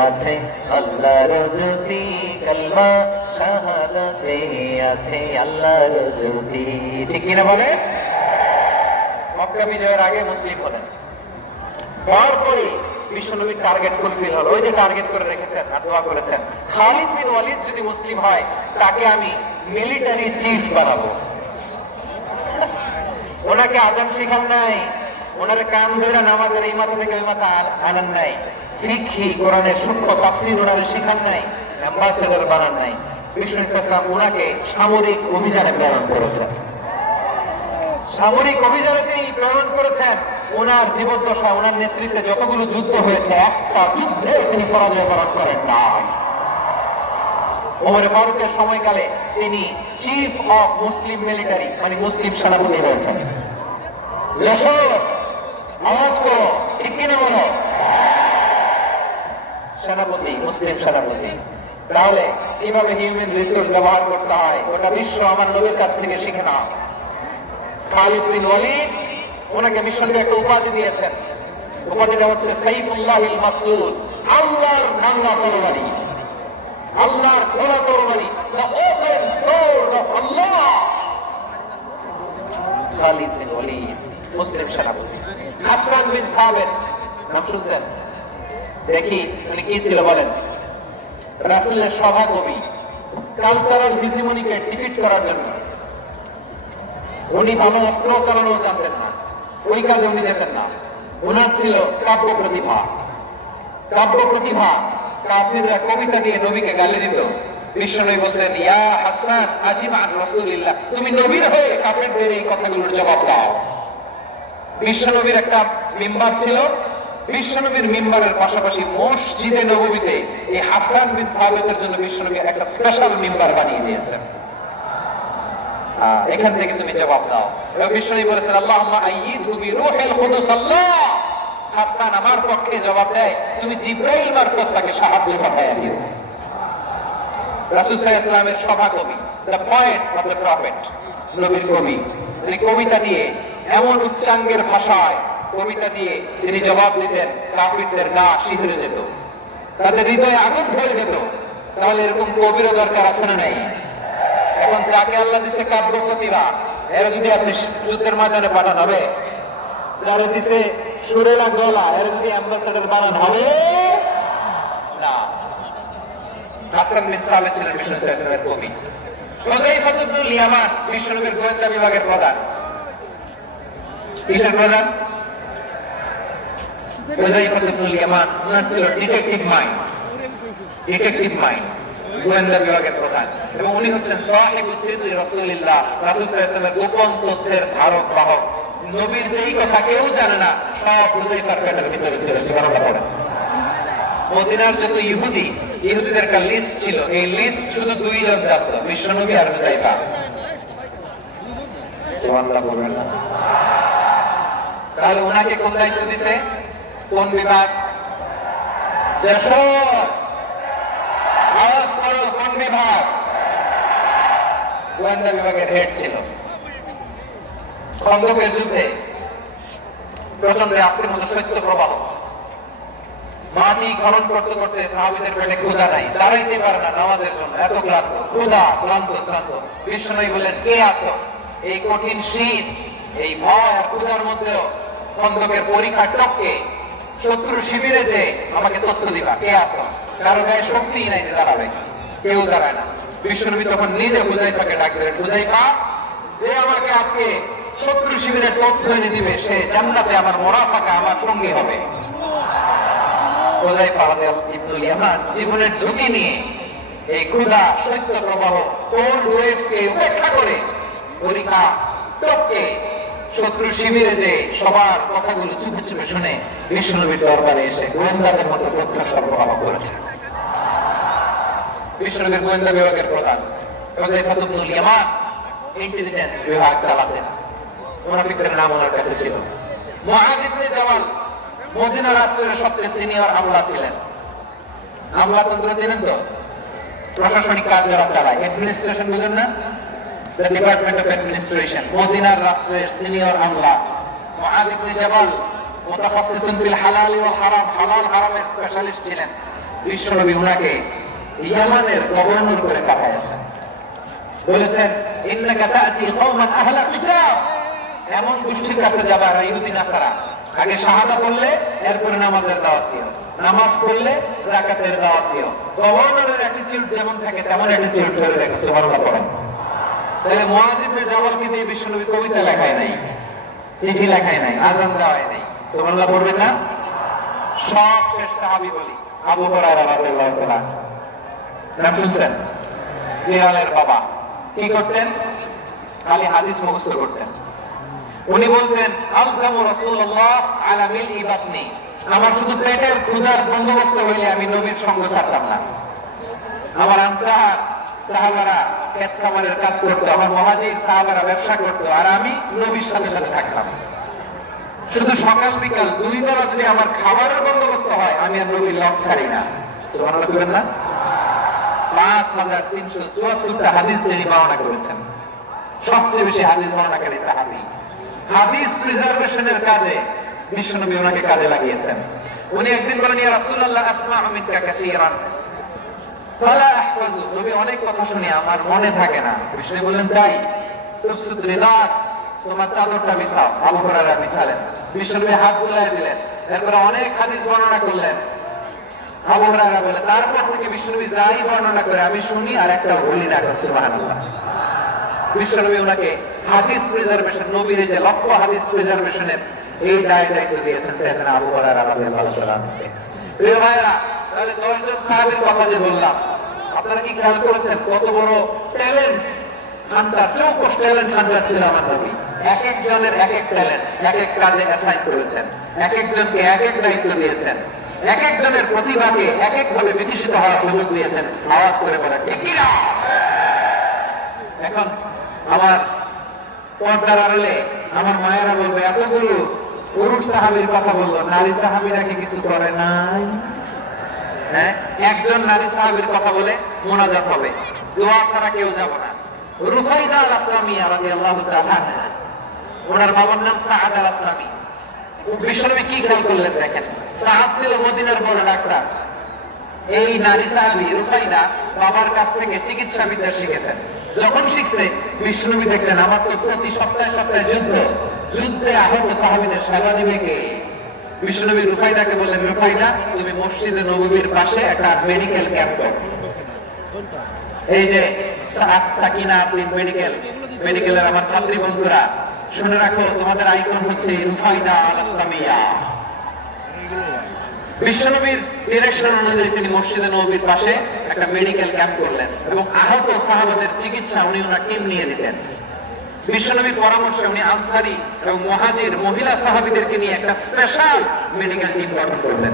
আছে আল্লাহর জ্যোতি, কলমা শাহাদাতে আছে আল্লাহর জ্যোতি। ঠিক কিনা বলে? মক্কা বিজয়ের আগে মুসলিম হলেন, তারপরে বিশ্বনবীর টার্গেট ফুলফিল হলো। ওই যে টার্গেট করে রেখেছেন আর দোয়া করেছেন, খালিদ বিন ওয়ালিদ যদি মুসলিম হয় তাকে আমি মিলিটারি চিফ বানাবো। ওনাকে আজান শিখান নাই, ওনারে কান ধরে নামাজের এই মাথা থেকে ওই মাথা আনান নাই, ফিকহি কোরআনের সূক্ষ্ম তাফসীর ওনারে শিখান নাই, অ্যাম্বাসেডর বানান নাই। বিষ্ণু ইসলাম ওনাকে সামরিক অভিযানে প্রেরণ করেছেন। সামরিক অভিযানে তিনি প্রেরণ করেছেন। ওনার জীবদ্দশা, ওনার নেতৃত্বে যতগুলো যুদ্ধ হয়েছে, একটা যুদ্ধে তিনি পরাজয় বরণ করেন না। ওমর ফারুকের সময়কালে তিনি চিফ অফ মুসলিম মিলিটারি, মানে মুসলিম সেনাপতি হয়েছেন। আওয়াজ করো, ঠিক কিনা বলো? সেনাপতি, মুসলিম সেনাপতি। তাহলে কিভাবে হিউম্যান রিসোর্স ব্যবহার করতে হয় গোটা বিশ্ব আমার নবীর কাছ থেকে শিখে নাও। খালিদ বিন ওয়ালিদ ওনাকে মিশনের একটা উপাধি দিয়েছেন। উপাধিটা হচ্ছে সাইফুল্লাহিল মাসলুল, আল্লাহর নাঙ্গা তরবারি, আল্লাহর খোলা তরবারি, the open sword of Allah। Khalid বিন ওয়ালিদ মুসলিম সেনাপতি। হাসান বিন সাবিত নাম শুনছেন? দেখি উনি কি ছিল বলেন। রাসূলের সভাকবি, কালচারাল হিজিমনিকে ডিফিট করার জন্য উনি ভালো অস্ত্র চালানো জানতেন না, ওই কাজে উনি যেতেন না। ওনার ছিল কাব্য প্রতিভা। কাব্য প্রতিভা, কাফিররা কবিতা দিয়ে নবীকে গালি দিত। বিশ্বনবী বলতেন, ইয়া হাসান আজিব আন রাসূলিল্লাহ, তুমি নবীর হয়ে কাফিরদের এই কথাগুলোর জবাব দাও। বিশ্বনবীর একটা মিম্বার ছিল, বিশ্বনবীর মিম্বারের পাশাপাশি মসজিদে নববীতে এই হাসান বিন সাবিতের জন্য বিশ্বনবী একটা স্পেশাল মিম্বার বানিয়ে দিয়েছেন। এখান থেকে তুমি জবাব দাও। বিশ্বনবী বলেছেন, আল্লাহুম্মা আইয়িদহু বিরূহিল কুদুস। আল্লাহ হাসান আমার পক্ষে জবাব দেয়, তুমি জিবরাইল মারফত তাকে সাহায্য পাঠাইয়া দিও। রাসূল সাল্লাল্লাহু আলাইহি ওয়াসাল্লামের সভাকবি, the poet of the prophet, নবীর কবি। তিনি কবিতা দিয়ে এমন উচ্চাঙ্গের ভাষায় কবিতা দিয়ে তিনি জবাব দিতেন, কাফিরদের গা শিহরে যেত, তাদের হৃদয়ে আগুন ধরে যেত। তাহলে এরকম কবিরও দরকার আছে না নাই? এখন যাকে আল্লাহ দিছে কাব্য প্রতিভা, এরা যদি আপনি যুদ্ধের ময়দানে পাঠান হবে? যারা দিছে সুরেলা গলা, এরা যদি অ্যাম্বাসেডর বানান হবে না। হাসান বিন সাবিত ছিলেন বিষ্ণু সাল্লাল্লাহু আলাইহি ওয়াসাল্লামের কবি। হুযায়ফা ইবনুল ইয়ামান বিশ্বনবীর গোয়েন্দা বিভাগের প্রধান। কিসের প্রধান? হুযায়ফা ইবনুল ইয়ামান। ওনার ছিল ডিটেকটিভ মাইন্ড, ডিটেকটিভ মাইন্ড, গোয়েন্দা বিভাগের প্রধান। এবং উনি হচ্ছেন সাহিবুস সিররি রাসূলিল্লাহ, রাসূল সাল্লাল্লাহু আলাইহি ওয়াসাল্লামের গোপন তথ্যের ধারক বাহক। নবীর যেই কথা কেউ জানে না, সব হুযায়ফার পেটের ভিতরে ছিল। সুবহানাল্লাহ। মদিনার যত ইহুদি, ইহুদিদের একটা লিস্ট ছিল, এই লিস্ট শুধু দুইজন জানতো, বিশ্বনবী আর হুযায়ফা। সুবহানাল্লাহ বলবেন না? তাহলে ওনাকে কোন দায়িত্ব দিছে? কোন বিভাগ? যশোর। আওয়াজ করো, কোন বিভাগ? গোয়েন্দা বিভাগের হেড ছিল। খন্দকের যুদ্ধে প্রচন্ড আজকের মতো শৈত্য প্রবাহ, মাটি খনন করতে করতে সাহাবীদের পেটে ক্ষুধা নাই, দাঁড়াইতে পারে না নামাজের জন্য, এত ক্লান্ত, ক্ষুধা, ক্লান্ত, শ্রান্ত। বিশ্বনবী বললেন, কে আছো? এই কঠিন শীত, এই ভয় আর ক্ষুধার মধ্যেও খন্দকের পরীক্ষা টপকে শত্রু শিবিরে যে আমাকে তথ্য দিবা, কে আছো? কারো গায়ে শক্তিই নাই যে দাঁড়াবে, কেউ দাঁড়ায় না। বিশ্বনবী তখন নিজে হুযায়ফাকে ডাক দিলেন, হুযায়ফা, যে আমাকে আজকে শত্রু শিবিরের তথ্য এনে দিবে, সে জান্নাতে আমার মুরাফাকা, আমার সঙ্গী হবে। হুযায়ফা ইবনুল ইয়ামান জীবনের ঝুঁকি নিয়ে এই ক্ষুধা, শৈত্য প্রবাহ, কোল্ড ওয়েভসকে উপেক্ষা করে পরীক্ষা টপকে শত্রু শিবিরে যে সবার কথাগুলো চুপে চুপে শুনে বিশ্বনবীর দরবারে এসে গোয়েন্দাদের মতো তথ্য সরবরাহ করেছে। বিশ্বনবীর গোয়েন্দা বিভাগের প্রধান হুযায়ফা ইবনুল ইয়ামান ইন্টেলিজেন্স বিভাগ চালাতেন। মুনাফিকদের নাম ওনার কাছে ছিল। মুআয ইবনে জাবাল মদিনা রাসূলের সবচেয়ে সিনিয়র আমলা ছিলেন। আমলাতন্ত্র ছিলেন তো, প্রশাসনিক কাজ যারা চালায়, অ্যাডমিনিস্ট্রেশন বুঝেন না, দ্য ডিপার্টমেন্ট অফ অ্যাডমিনিস্ট্রেশন, মদিনার রাষ্ট্রের সিনিয়র আমলা মুআয ইবনে জাবাল মুতাখাসসিসুন ফিল হালাল ওয়াল হারাম, হালাল হারামের স্পেশালিস্ট ছিলেন। বিশ্বনবী উনাকে ইয়ামানের গভর্নর করে পাঠাইছেন, বলেছেন ইন্নাকা তা'তি কওমান আহলা কিতাব, এমন গোষ্ঠীর কাছে যাবা ইহুদি নাসারা, আগে শাহাদা পড়লে এরপরে নামাজের দাওয়াত দিও, নামাজ পড়লে যাকাতের দাওয়াত দিও। গভর্নরের অ্যাটিটিউড যেমন থাকে তেমন অ্যাটিটিউড ধরে রাখো, সুবহানাল্লাহ পড়েন। তাহলে মুআয ইবনে জাবালকে দিয়ে বিশ্বনবী কবিতা লেখায় নাই, চিঠি লেখায় নাই, আযান দেওয়ায় নাই, সুবহানাল্লাহ পড়বেন না? সব শেষ সাহাবী বলি আবু হুরায়রা রাদিয়াল্লাহু তাআলা, নাম শুনছেন? বিলালের বাবা কি করতেন? খালি হাদিস মুখস্থ করতেন। উনি বলতেন আলজামু রাসূলুল্লাহ আলা মিলই বাতনি, আমার শুধু পেটের ক্ষুধার বন্দোবস্ত হইলে আমি নবীর সঙ্গ ছাড়তাম না। আমার আনসার সাহাবারা ক্ষেত খামারের কাজ করতো, আমার মুহাজির সাহাবারা ব্যবসা করতো, আর আমি নবীর সাথে সাথে থাকতাম। শুধু সকাল বিকাল দুই বেলা যদি আমার খাবারের বন্দোবস্ত হয় আমি আর নবীর লগ ছাড়ি না। সুবহানাল্লাহ বলবেন না? 5374টা হাদিস তিনি বর্ণনা করেছেন, সবচেয়ে বেশি হাদিস বর্ণনাকারী সাহাবী। হাদিস প্রিজার্ভেশনের কাজে বিশ্বনবী ওনাকে কাজে লাগিয়েছেন। উনি একদিন বলেন ইয়া রাসূলুল্লাহ আসমা'ু মিনকা কাসীরান ফালা আহফাযু, নবী অনেক কথা শুনি আমার মনে থাকে না। বিষ্ণু বললেন তাই? তুবসুত রিদাক, তোমার চাদরটা বিছাও। আবু হুরায়রা বিছালেন, বিশ্বনবী হাত বুলায় দিলেন, এরপর অনেক হাদিস বর্ণনা করলেন। আবু হুরায়রা বলে তারপর থেকে বিশ্বনবী যাই বর্ণনা করে আমি শুনি আর একটা ভুলি না। সুবহানাল্লাহ। বিশ্বনবী ওনাকে হাদিস প্রিজার্ভেশন, নবীর যে লক্ষ্য হাদিস প্রিজার্ভেশনের এই দায়িত্ব দিয়েছেন সাইয়েদনা আবু হুরায়রা রাদিয়াল্লাহু তাআলা। প্রিয় ভাইরা, তাহলে 10 জন সাহাবীর কথা যে বললাম, আপনারা কি খেয়াল করেছেন কত বড় ট্যালেন্ট হান্টার, চৌকস ট্যালেন্ট হান্টার ছিল আমার নবী। এক এক জনের এক এক ট্যালেন্ট, এক এক কাজে অ্যাসাইন করেছেন, এক একজনকে এক এক দায়িত্ব দিয়েছেন, এক একজনের প্রতিভাকে এক এক ভাবে বিকশিত হওয়ার সুযোগ দিয়েছেন। আওয়াজ করে বলেন ঠিক কি না? এখন আমার পর্দার আড়ালে আমার মায়েরা বলবে এতগুলো পুরুষ সাহাবীর কথা বললো, নারী সাহাবীরা কি কিছু করে নাই? হ্যাঁ, একজন নারী সাহাবীর কথা বলে মোনাজাত হবে, দোয়া ছাড়া কেউ যাব না। রুফাইদা আল আসলামিয়া রাদিয়াল্লাহু তাআলা, ওনার বাবার নাম সাআদ আল আসলামি। বিশ্বনবী কি খেয়াল করলেন দেখেন, সাআদ ছিল মদিনার বড় ডাক্তার। এই নারী সাহাবী রুফাইদা বাবার কাছ থেকে চিকিৎসা বিদ্যা শিখেছেন। যখন শিখছে বিশ্বনবী দেখলেন আমার তো প্রতি সপ্তাহে সপ্তাহে যুদ্ধে আহত সাহাবীদের সেবা দিবে কে? বিশ্বনবী রুফাইদাকে বললেন রুফাইদা তুমি মসজিদে নববীর পাশে একটা মেডিকেল ক্যাম্প করো। এই যে সাকিনা মেডিকেলের আমার ছাত্রী বন্ধুরা শুনে রাখো, তোমাদের আইকন হচ্ছে রুফাইদা আল আসলামিয়া। বিশ্বনবীর ডিরেকশন অনুযায়ী তিনি মসজিদে নববীর পাশে একটা মেডিকেল ক্যাম্প করলেন এবং আহত সাহাবাদের চিকিৎসা উনি ওনার টিম নিয়ে দিতেন। বিশ্বনবীর পরামর্শে উনি আনসারী এবং মুহাজির মহিলা সাহাবীদেরকে নিয়ে একটা স্পেশাল মেডিকেল টিম গঠন করলেন।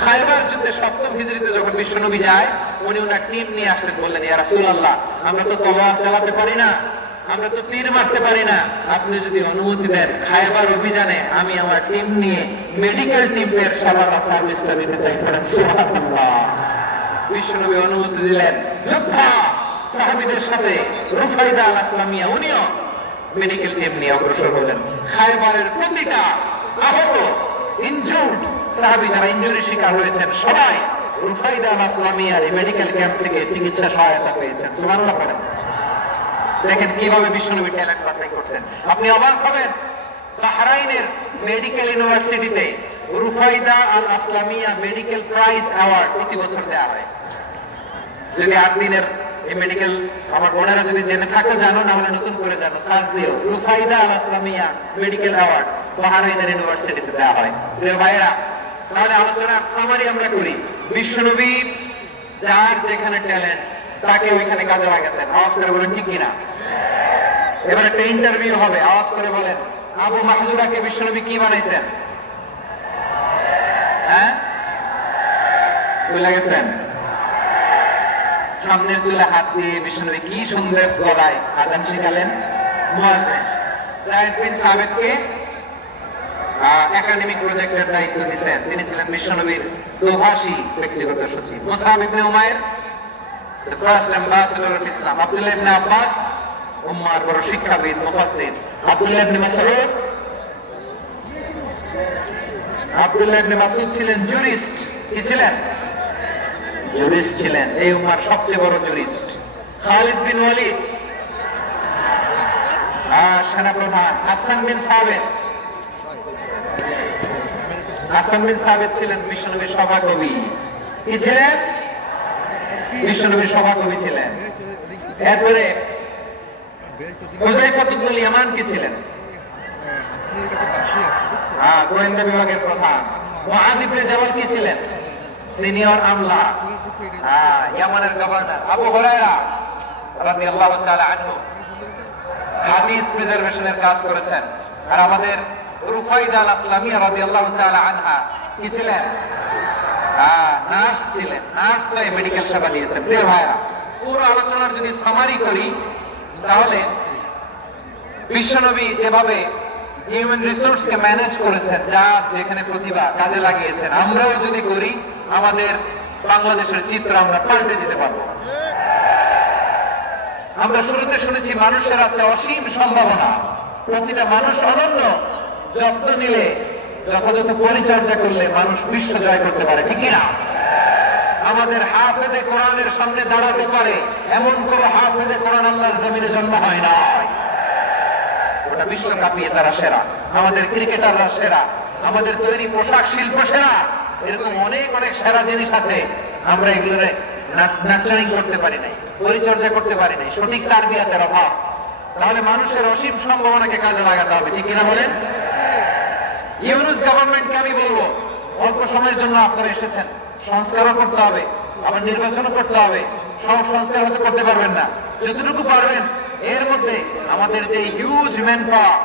খায়বার যুদ্ধে 7ম হিজরিতে যখন বিশ্বনবী যায়, উনি ওনার টিম নিয়ে আসলেন, বললেন ইয়া রাসূলুল্লাহ আমরা তো তলোয়ার চালাতে পারি না, আমরা তো তীর মারতে পারি না, আপনি যদি অনুমতি দেন খায়বার অভিযানে আমি আমার টিম নিয়ে মেডিকেল টিমের সেবা সার্ভিসটা দিতে চাই। সুবহানাল্লাহ। বিশ্বনবী অনুমতি দিলেন, যোদ্ধা সাহাবীদের সাথে রুফাইদা আল আসলামিয়া উনিও মেডিকেল টিম নিয়ে অগ্রসর হলেন। খায়বারের প্রতিটা আহত ইনজুর্ড সাহাবী যারা ইনজুরির শিকার হয়েছেন সবাই রুফাইদা আল আসলামিয়ার মেডিকেল ক্যাম্প থেকে চিকিৎসা সহায়তা পেয়েছেন। সুবহানাল্লাহ। দেখেন কিভাবে বিশ্বনবী ট্যালেন্ট বাছাই করতেন। আপনি অবাক হবেন, বাহরাইনের মেডিকেল ইউনিভার্সিটিতে রুফাইদা আল আসলামিয়া মেডিকেল প্রাইজ অ্যাওয়ার্ড প্রতি বছর দেওয়া হয়। যদি 8 দিনের এই মেডিকেল আমার বোনেরা যদি জেনে থাকো জানো, না হলে নতুন করে জানো, সার্চ দিও রুফাইদা আল আসলামিয়া মেডিকেল অ্যাওয়ার্ড বাহরাইনের ইউনিভার্সিটিতে দেওয়া হয়। প্রিয় ভাইরা, তাহলে আলোচনার সামারি আমরা করি। বিশ্বনবী যার যেখানে ট্যালেন্ট তাকে ওইখানে কাজে লাগাতেন। আওয়াজ করে বলেন ঠিক কিনা? এবার একটা ইন্টারভিউ হবে, আওয়াজ করে বলেন আবু মাহজুরাকে বিশ্বনবী কি বানাইছেন? হ্যাঁ, ভুলে গেছেন? সামনের চুলে হাত দিয়ে বিশ্বনবী কি সুন্দর গলায় আযান শিখালেন। মুয়াজ্জিন যায়েদ বিন সাবিতকে একাডেমিক প্রজেক্টের দায়িত্ব দিয়েছেন। তিনি ছিলেন বিশ্বনবীর দোভাষী ব্যক্তিগত সচিব। মুসআব ইবনে Umair, the first ambassador of Islam. Abdullah ইবনে আব্বাস, উম্মার বড় শিক্ষাবিদ, মুফাসসির। আব্দুল্লাহ ইবনে মাসউদ, আব্দুল্লাহ ইবনে মাসউদ ছিলেন জুরিস্ট। কি ছিলেন? জুরিস্ট ছিলেন, এই উম্মার সবচেয়ে বড় জুরিস্ট। খালিদ বিন ওয়ালিদ, সেনাপ্রধান। হাসান বিন সাবিত, হাসান বিন সাবিত ছিলেন বিশ্বনবীর সভাকবি। কি ছিলেন? বিশ্বনবীর সভাকবি ছিলেন। এরপরে হুযায়ফা ইবনুল ইয়ামান কি ছিলেন? গোয়েন্দা বিভাগের প্রধান। মুআয ইবনে জাবাল কি ছিলেন? সিনিয়র আমলা, ইয়ামানের গভর্নর। আবু হুরায়রা রাদিয়াল্লাহু তাআলা আনহু হাদিস প্রিজার্ভেশনের কাজ করেছেন। আর আমাদের রুফাইদা আল আসলামিয়া রাদিয়াল্লাহু তাআলা আনহা কি ছিলেন? নার্স ছিলেন। নার্স হয়ে মেডিকেল সেবা দিয়েছেন। প্রিয় ভাইরা, পুরো আলোচনার যদি সামারি করি তাহলে বিশ্বনবী যেভাবে হিউম্যান রিসোর্সকে ম্যানেজ করেছেন, যা যেখানে প্রতিভা কাজে লাগিয়েছেন, আমরাও যদি করি আমাদের বাংলাদেশের চিত্র আমরা পাল্টে দিতে পারবো। আমরা শুরুতে শুনেছি মানুষের আছে অসীম সম্ভাবনা, প্রতিটা মানুষ অনন্য, যত্ন নিলে, যথাযথ পরিচর্যা করলে মানুষ বিশ্ব জয় করতে পারে। ঠিক কিনা? আমাদের হাফেজে কোরআনের সামনে দাঁড়াতে পারে এমন কোন হাফেজে কোরআন আল্লাহর জমিনে জন্ম হয় না। ওটা বিশ্ব কাঁপিয়ে তারা সেরা। আমাদের ক্রিকেটাররা সেরা, আমাদের তৈরি পোশাক শিল্প সেরা। এরকম অনেক অনেক সেরা জিনিস আছে, আমরা এগুলোরে নার্চারিং করতে পারি নাই, পরিচর্যা করতে পারি নাই, সঠিক তারবিয়াতের অভাব। তাহলে মানুষের অসীম সম্ভাবনাকে কাজে লাগাতে হবে। ঠিক কিনা বলেন? ইউনুস গভর্নমেন্টকে আমি বলবো, অল্প সময়ের জন্য আপনারা এসেছেন, সংস্কারও করতে হবে, আবার নির্বাচনও করতে হবে। সব সংস্কার হতে করতে পারবেন না, যতটুকু পারবেন এর মধ্যে আমাদের যে হিউজ ম্যান পাওয়ার,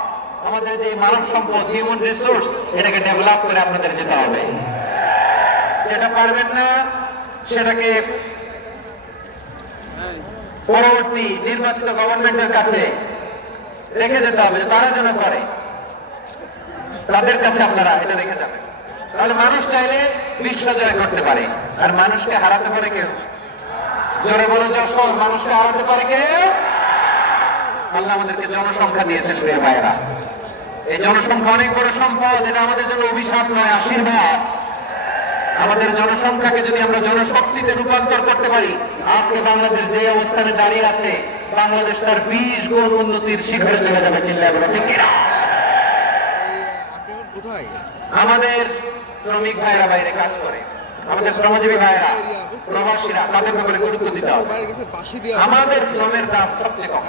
আমাদের যে মানব সম্পদ, হিউম্যান রিসোর্স, এটাকে ডেভেলপ করে আপনাদের যেতে হবে। যেটা পারবেন না সেটাকে পরবর্তী নির্বাচিত গভর্নমেন্টের কাছে রেখে যেতে হবে, তারা যেন করে, তাদের কাছে আপনারা এটা রেখে যাবেন। তাহলে মানুষ চাইলে বিশ্ব জয় করতে পারে। আর মানুষকে হারাতে পারে কেউ? জোরে বলে যশোর, মানুষকে হারাতে পারে কেউ? আল্লাহ আমাদেরকে জনসংখ্যা দিয়েছেন প্রিয় ভাইরা। এই জনসংখ্যা অনেক বড় সম্পদ, এটা আমাদের জন্য অভিশাপ নয়, আশীর্বাদ। আমাদের জনসংখ্যাকে যদি আমরা জনশক্তিতে রূপান্তর করতে পারি, আজকে বাংলাদেশ যে অবস্থানে দাঁড়িয়ে আছে, বাংলাদেশ তার 20 গুণ উন্নতির শিখরে চলে যাবে। চিল্লায় বলো ঠিক কিনা? আমাদের শ্রমিক ভাইরা বাইরে কাজ করে, আমাদের শ্রমজীবী ভাইরা, প্রবাসীরা, তাদের ব্যাপারে গুরুত্ব দিতে হবে। আমাদের শ্রমের দাম সবচেয়ে কম,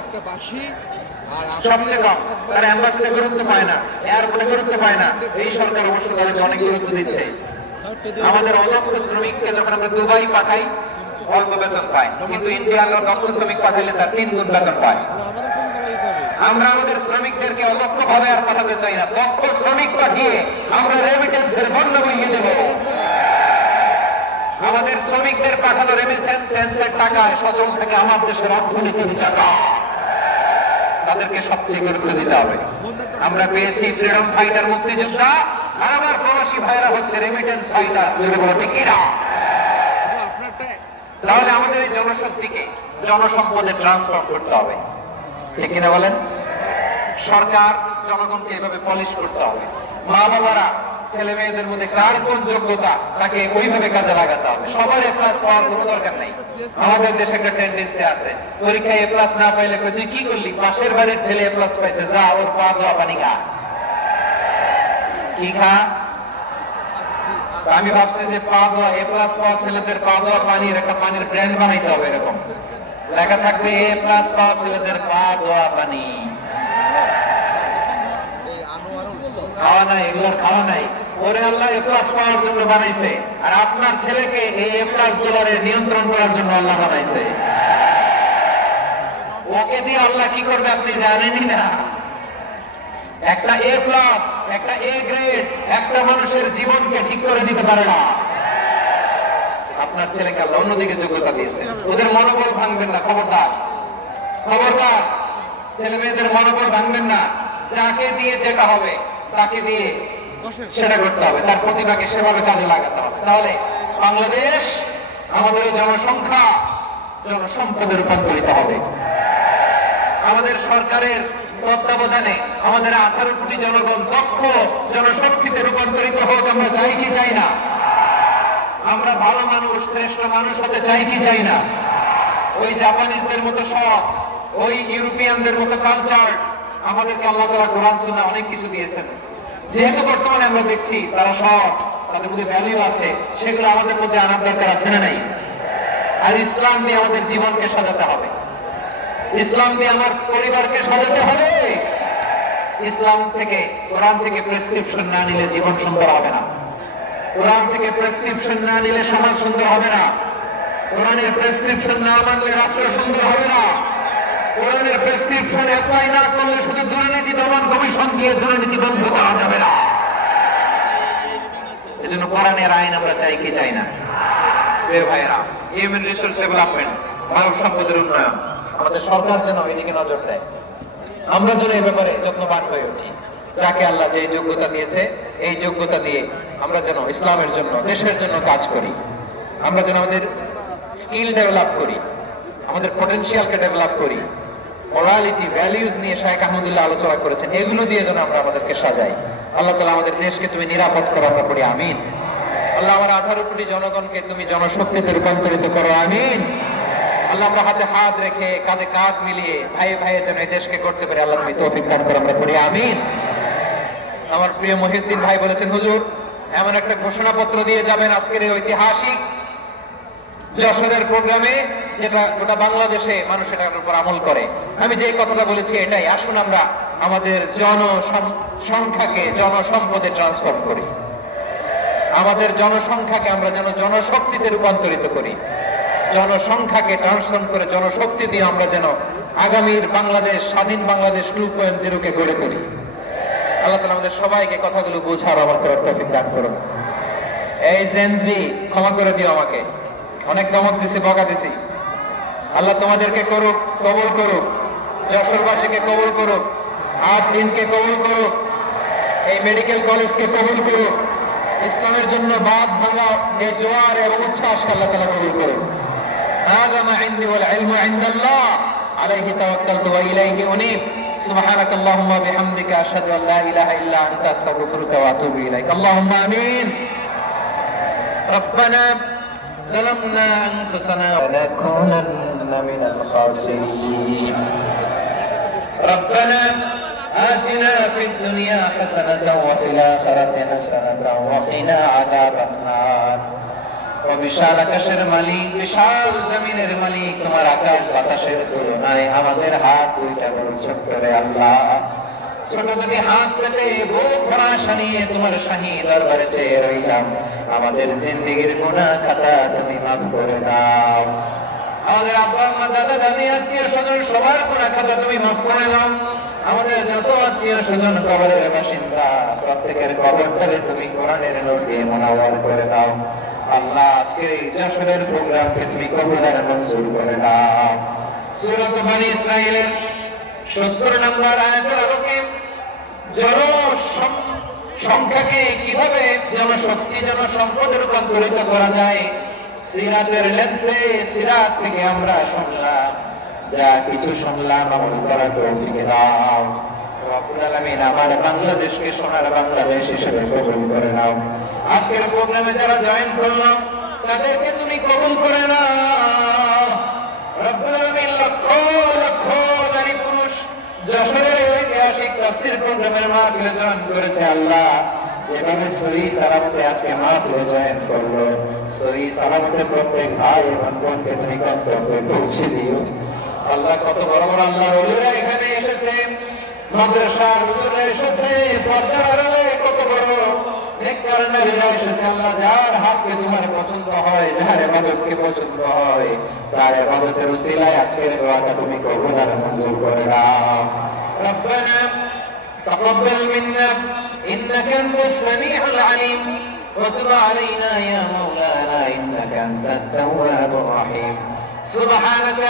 সবচেয়ে কম। তারা অ্যাম্বাসিতে গুরুত্ব পায় না, এয়ারপোর্টে গুরুত্ব পায় না। এই সরকার অবশ্য তাদেরকে অনেক গুরুত্ব দিচ্ছে। আমাদের অদক্ষ শ্রমিককে যখন আমরা দুবাই পাঠাই, অল্প বেতন পায়, কিন্তু ইন্ডিয়ার দক্ষ শ্রমিক পাঠাইলে তার 3 গুণ বেতন পায়। আমরা আমাদের শ্রমিকদেরকে অদক্ষ ভাবে আর পাঠাতে চাই না, দক্ষ শ্রমিক পাঠিয়ে আমরা রেমিটেন্সের বন্যা বইয়ে দেব। আমাদের শ্রমিকদের পাঠানো রেমিটেন্সের টাকায় সচল থেকে আমার দেশের অর্থনীতির চাকা, তাদেরকে সবচেয়ে গুরুত্ব দিতে হবে। আমরা পেয়েছি ফ্রিডম ফাইটার, মুক্তিযোদ্ধা, আর আমার প্রবাসী ভাইরা হচ্ছে রেমিটেন্স ফাইটার। জোরে বলো ঠিক কিনা? তাহলে আমাদের এই জনশক্তিকে জনসম্পদে ট্রান্সফার করতে হবে। ঠিক কিনা বলেন? সরকার জনগণকে এভাবে পলিশ করতে হবে। মা বাবারা ছেলে মেয়েদের মধ্যে কার কোন যোগ্যতা, তাকে ওইভাবে কাজে লাগাতে হবে। সবার এ প্লাস পাওয়ার কোনো দরকার নেই। আমাদের দেশে একটা টেন্ডেন্সি আছে, পরীক্ষায় এ প্লাস না পাইলে তুই কি করলি, পাশের বাড়ির ছেলে এ প্লাস পাইছে, যা ওর পা ধোয়া পানি খা। কি খা? আমি ভাবছি যে পা ধোয়া, এ প্লাস পাওয়া ছেলেদের পা ধোয়া পানির একটা পানির ব্র্যান্ড বানাইতে হবে। এরকম লেখা থাকবে, এ প্লাস পাওয়া ছেলেদের পা ধোয়া পানি। খাওয়া নাই, এগুলোর খাওয়া নাই। ওরে আল্লাহ এ প্লাস পাওয়ার জন্য বানাইছে, আর আপনার ছেলেকে এই এ প্লাস গুলোরে নিয়ন্ত্রণ করার জন্য আল্লাহ বানাইছে। ওকে দিয়ে আল্লাহ কি করবে আপনি জানেনই না। একটা এ প্লাস, একটা এ গ্রেড একটা মানুষের জীবনকে ঠিক করে দিতে পারে না। আপনার ছেলেকে আল্লাহ অন্যদিকে যোগ্যতা দিয়েছে। ওদের মনোবল ভাঙবেন না, খবরদার, খবরদার। ছেলে মেয়েদের মনোবল ভাঙবেন না। যাকে দিয়ে যেটা হবে তাকে দিয়ে সেটা করতে হবে, তার প্রতিভাকে সেভাবে কাজে লাগাতে হবে। তাহলে বাংলাদেশ আমাদের জনসংখ্যা জনসম্পদে রূপান্তরিত হবে। আমাদের সরকারের তত্ত্বাবধানে আমাদের 18 কোটি জনগণ দক্ষ জনশক্তিতে রূপান্তরিত হোক, আমরা চাই কি চাই না? আমরা ভালো মানুষ, শ্রেষ্ঠ মানুষ হতে চাই কি চাই না? ওই জাপানিজদের মতো সব, ওই ইউরোপিয়ানদের মতো কালচার আমাদেরকে আল্লাহ তাআলা কোরআন সুন্নাহ অনেক কিছু দিয়েছেন। যেহেতু বর্তমানে আমরা দেখছি তারা সব, তাদের মধ্যে ভ্যালু আছে, সেগুলো আমাদের মধ্যে আনার দরকার আছে না নাই? আর ইসলাম দিয়ে আমাদের জীবনকে সাজাতে হবে, ইসলাম দিয়ে আমার পরিবারকে সাজাতে হবে। ইসলাম থেকে, কোরআন থেকে প্রেসক্রিপশন না নিলে জীবন সুন্দর হবে না। কোরআন থেকে প্রেসক্রিপশন না নিলে সমাজ সুন্দর হবে না। কোরআনের প্রেসক্রিপশন না মানলে রাষ্ট্র সুন্দর হবে না। কোরআনের প্রেসক্রিপশন অ্যাপ্লাই না করলে শুধু দুর্নীতি দমন কমিশন দিয়ে দুর্নীতি বন্ধ করা যাবে না। এজন্য কোরআনের আইন আমরা চাই কি চাই না? প্রিয় ভাইরা, হিউম্যান রিসোর্স ডেভেলপমেন্ট, মানব সম্পদের উন্নয়ন, আমাদের সরকার যেন এদিকে নজর দেয়। আমরা যেন এই ব্যাপারে যত্নবান হয়ে উঠি। যাকে আল্লাহ যে যোগ্যতা দিয়েছে, এই যোগ্যতা দিয়ে আমরা যেন ইসলামের জন্য, দেশের জন্য কাজ করি। আমরা যেন আমাদের স্কিল ডেভেলপ করি, আমাদের পটেনশিয়ালকে ডেভেলপ করি। মোরালিটি, ভ্যালিউজ নিয়ে শায়েখ আহমদুল্লাহ আলোচনা করেছেন, এগুলো দিয়ে যেন আমরা আমাদেরকে সাজাই। আল্লাহ তাআলা আমাদের দেশকে তুমি নিরাপদ করো, আমরা পড়ি আমিন। আল্লাহ আমার 18 কোটি জনগণকে তুমি জনশক্তিতে রূপান্তরিত করো, আমিন। আল্লাহ আমরা হাতে হাত রেখে, কাঁধে কাঁধ মিলিয়ে ভাইয়ে ভাইয়ে যেন এই দেশকে করতে পারি, আল্লাহ তুমি তৌফিক দান করো, আমরা পড়ি আমিন। আমার প্রিয় মহিউদ্দিন ভাই বলেছেন, হুজুর এমন একটা ঘোষণাপত্র দিয়ে যাবেন আজকের এই ঐতিহাসিক যশোরের প্রোগ্রামে, যেটা গোটা বাংলাদেশে মানুষ এটার উপর আমল করে। আমি যে কথাটা বলেছি এটাই, আসুন আমরা আমাদের জনসংখ্যাকে জনসম্পদে ট্রান্সফর্ম করি। আমাদের জনসংখ্যাকে আমরা যেন জনশক্তিতে রূপান্তরিত করি। জনসংখ্যাকে ট্রান্সফর্ম করে জনশক্তি দিয়ে আমরা যেন আগামীর বাংলাদেশ, স্বাধীন বাংলাদেশ 2.0 কে গড়ে তুলি। আল্লাহ তাআলা আমাদের সবাইকে কথাগুলো বোঝার, আমল করার তৌফিক দান করুন। এই জেনজি, ক্ষমা করে দিও আমাকে, অনেক ধমক দিছি, বকা দিছি। আল্লাহ তোমাদেরকে করুক, কবুল করুক, যশোরবাসীকে কবুল করুক, 8 দিনকে কবুল করুক, এই মেডিকেল কলেজকে কবুল করুক, ইসলামের জন্য বাদ ভাঙা এই জোয়ার এবং উচ্ছ্বাসকে আল্লাহ তাআলা কবুল করুন। هذا ما عندي والعلم عند الله عليه توكلت وإليه أنيب سبحانك اللهم وبحمدك أشهد أن لا إله إلا أنت أستغفرك وأتوب إليك اللهم آمين ربنا ظلمنا أنفسنا ونكونن من الخاسرين ربنا آتنا في الدنيا حسنة وفي الآخرة حسنة وقنا عذاب النار বিশাল আকাশের মালিক, বিশাল জমিনের মালিক, তোমার আকাশ বাতাসের তুলনায় আমাদের হাত দুইটা বড় ছোট্ট রে আল্লাহ। ছোট দুটি হাত পেতে বুক ভরা শানিয়ে তোমার শাহী দরবারে চেয়ে রইলাম। আমাদের জিন্দেগির গুনাহ খাতা তুমি মাফ করে দাও। আমাদের আব্বা আম্মা, দাদা দাদি, আত্মীয় স্বজন সবার গুনাহ খাতা তুমি মাফ করে দাও। আমাদের যত আত্মীয় স্বজন কবরের বাসিন্দা, প্রত্যেকের কবরটারে তুমি কোরআনের নূর দিয়ে মুনাওয়ার করে দাও। আল্লাহ আজকে এই যশোরের প্রোগ্রামকে তুমি কবুল আর মঞ্জুর করে দাও। সূরা বনী ইসরাঈলের 70 নম্বর আয়াতের আলোকে জনসংখ্যাকে কিভাবে জনশক্তি, জনসম্পদে রূপান্তরিত করা যায়, সিরাতের লেন্সে, সিরাত থেকে আমরা শুনলাম, যা কিছু শুনলাম আমল করার তৌফিক দাও। রব্বুল আলামিন আমার বাংলাদেশকে সোনার বাংলাদেশ হিসেবে কবুল করে নাও। আজকের প্রোগ্রামে যারা জয়েন করলো তাদেরকে তুমি কবুল করে নাও। রব্বুল আলামিন লক্ষ লক্ষ নারী পুরুষ যশোরের ঐতিহাসিক তাফসীর প্রোগ্রামের মাহফিলে জয়েন করেছে, আল্লাহ যেভাবে সহি সালামতে আজকে মাহফিলে জয়েন করলো, সহি সালামতে প্রত্যেক ভাই বোনকে তুমি গন্তব্যে পৌঁছে দিও। আল্লাহ কত বড় বড় আল্লাহর ওলিরা এখানে এসেছে, মাদ্রাসার হুজুররা এসেছে, পর্দার আড়ালে কত বড় নেককার নারীরা এসেছে। আল্লাহ যার হাতকে তোমার পছন্দ হয়, যার ইবাদতকে পছন্দ হয়, তার ইবাদতের উসিলায় আজকের দোয়াটা তুমি কবুল আর মঞ্জুর করে দাও। রব্বানা তাকাব্বাল মিন্না ইন্নাকা আনতাস সামিউল আলিম ওয়া তুব আলাইনা ইয়া মাওলানা ইন্নাকা আনতাত তাওয়াবুর রহিম। سبحانك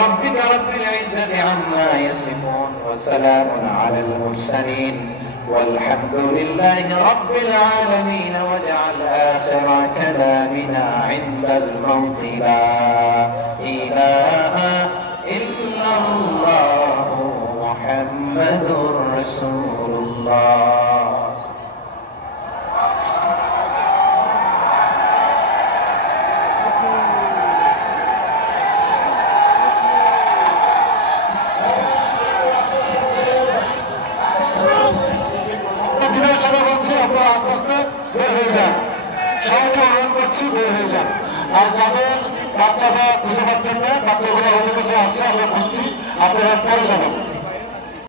ربك رب العزة عما يصفون وسلام على المرسلين والحمد لله رب العالمين واجعل آخر كلامنا عند الموت لا إله إلا الله محمد رسول الله আস্তে আস্তে বের হয়ে যান সবাইকে অনুরোধ করছি বের হয়ে যান আর যাদের বাচ্চারা খুঁজে পাচ্ছেন না বাচ্চাগুলো আমাদের কাছে আছে আমরা খুঁজছি আপনারা পরে যাবেন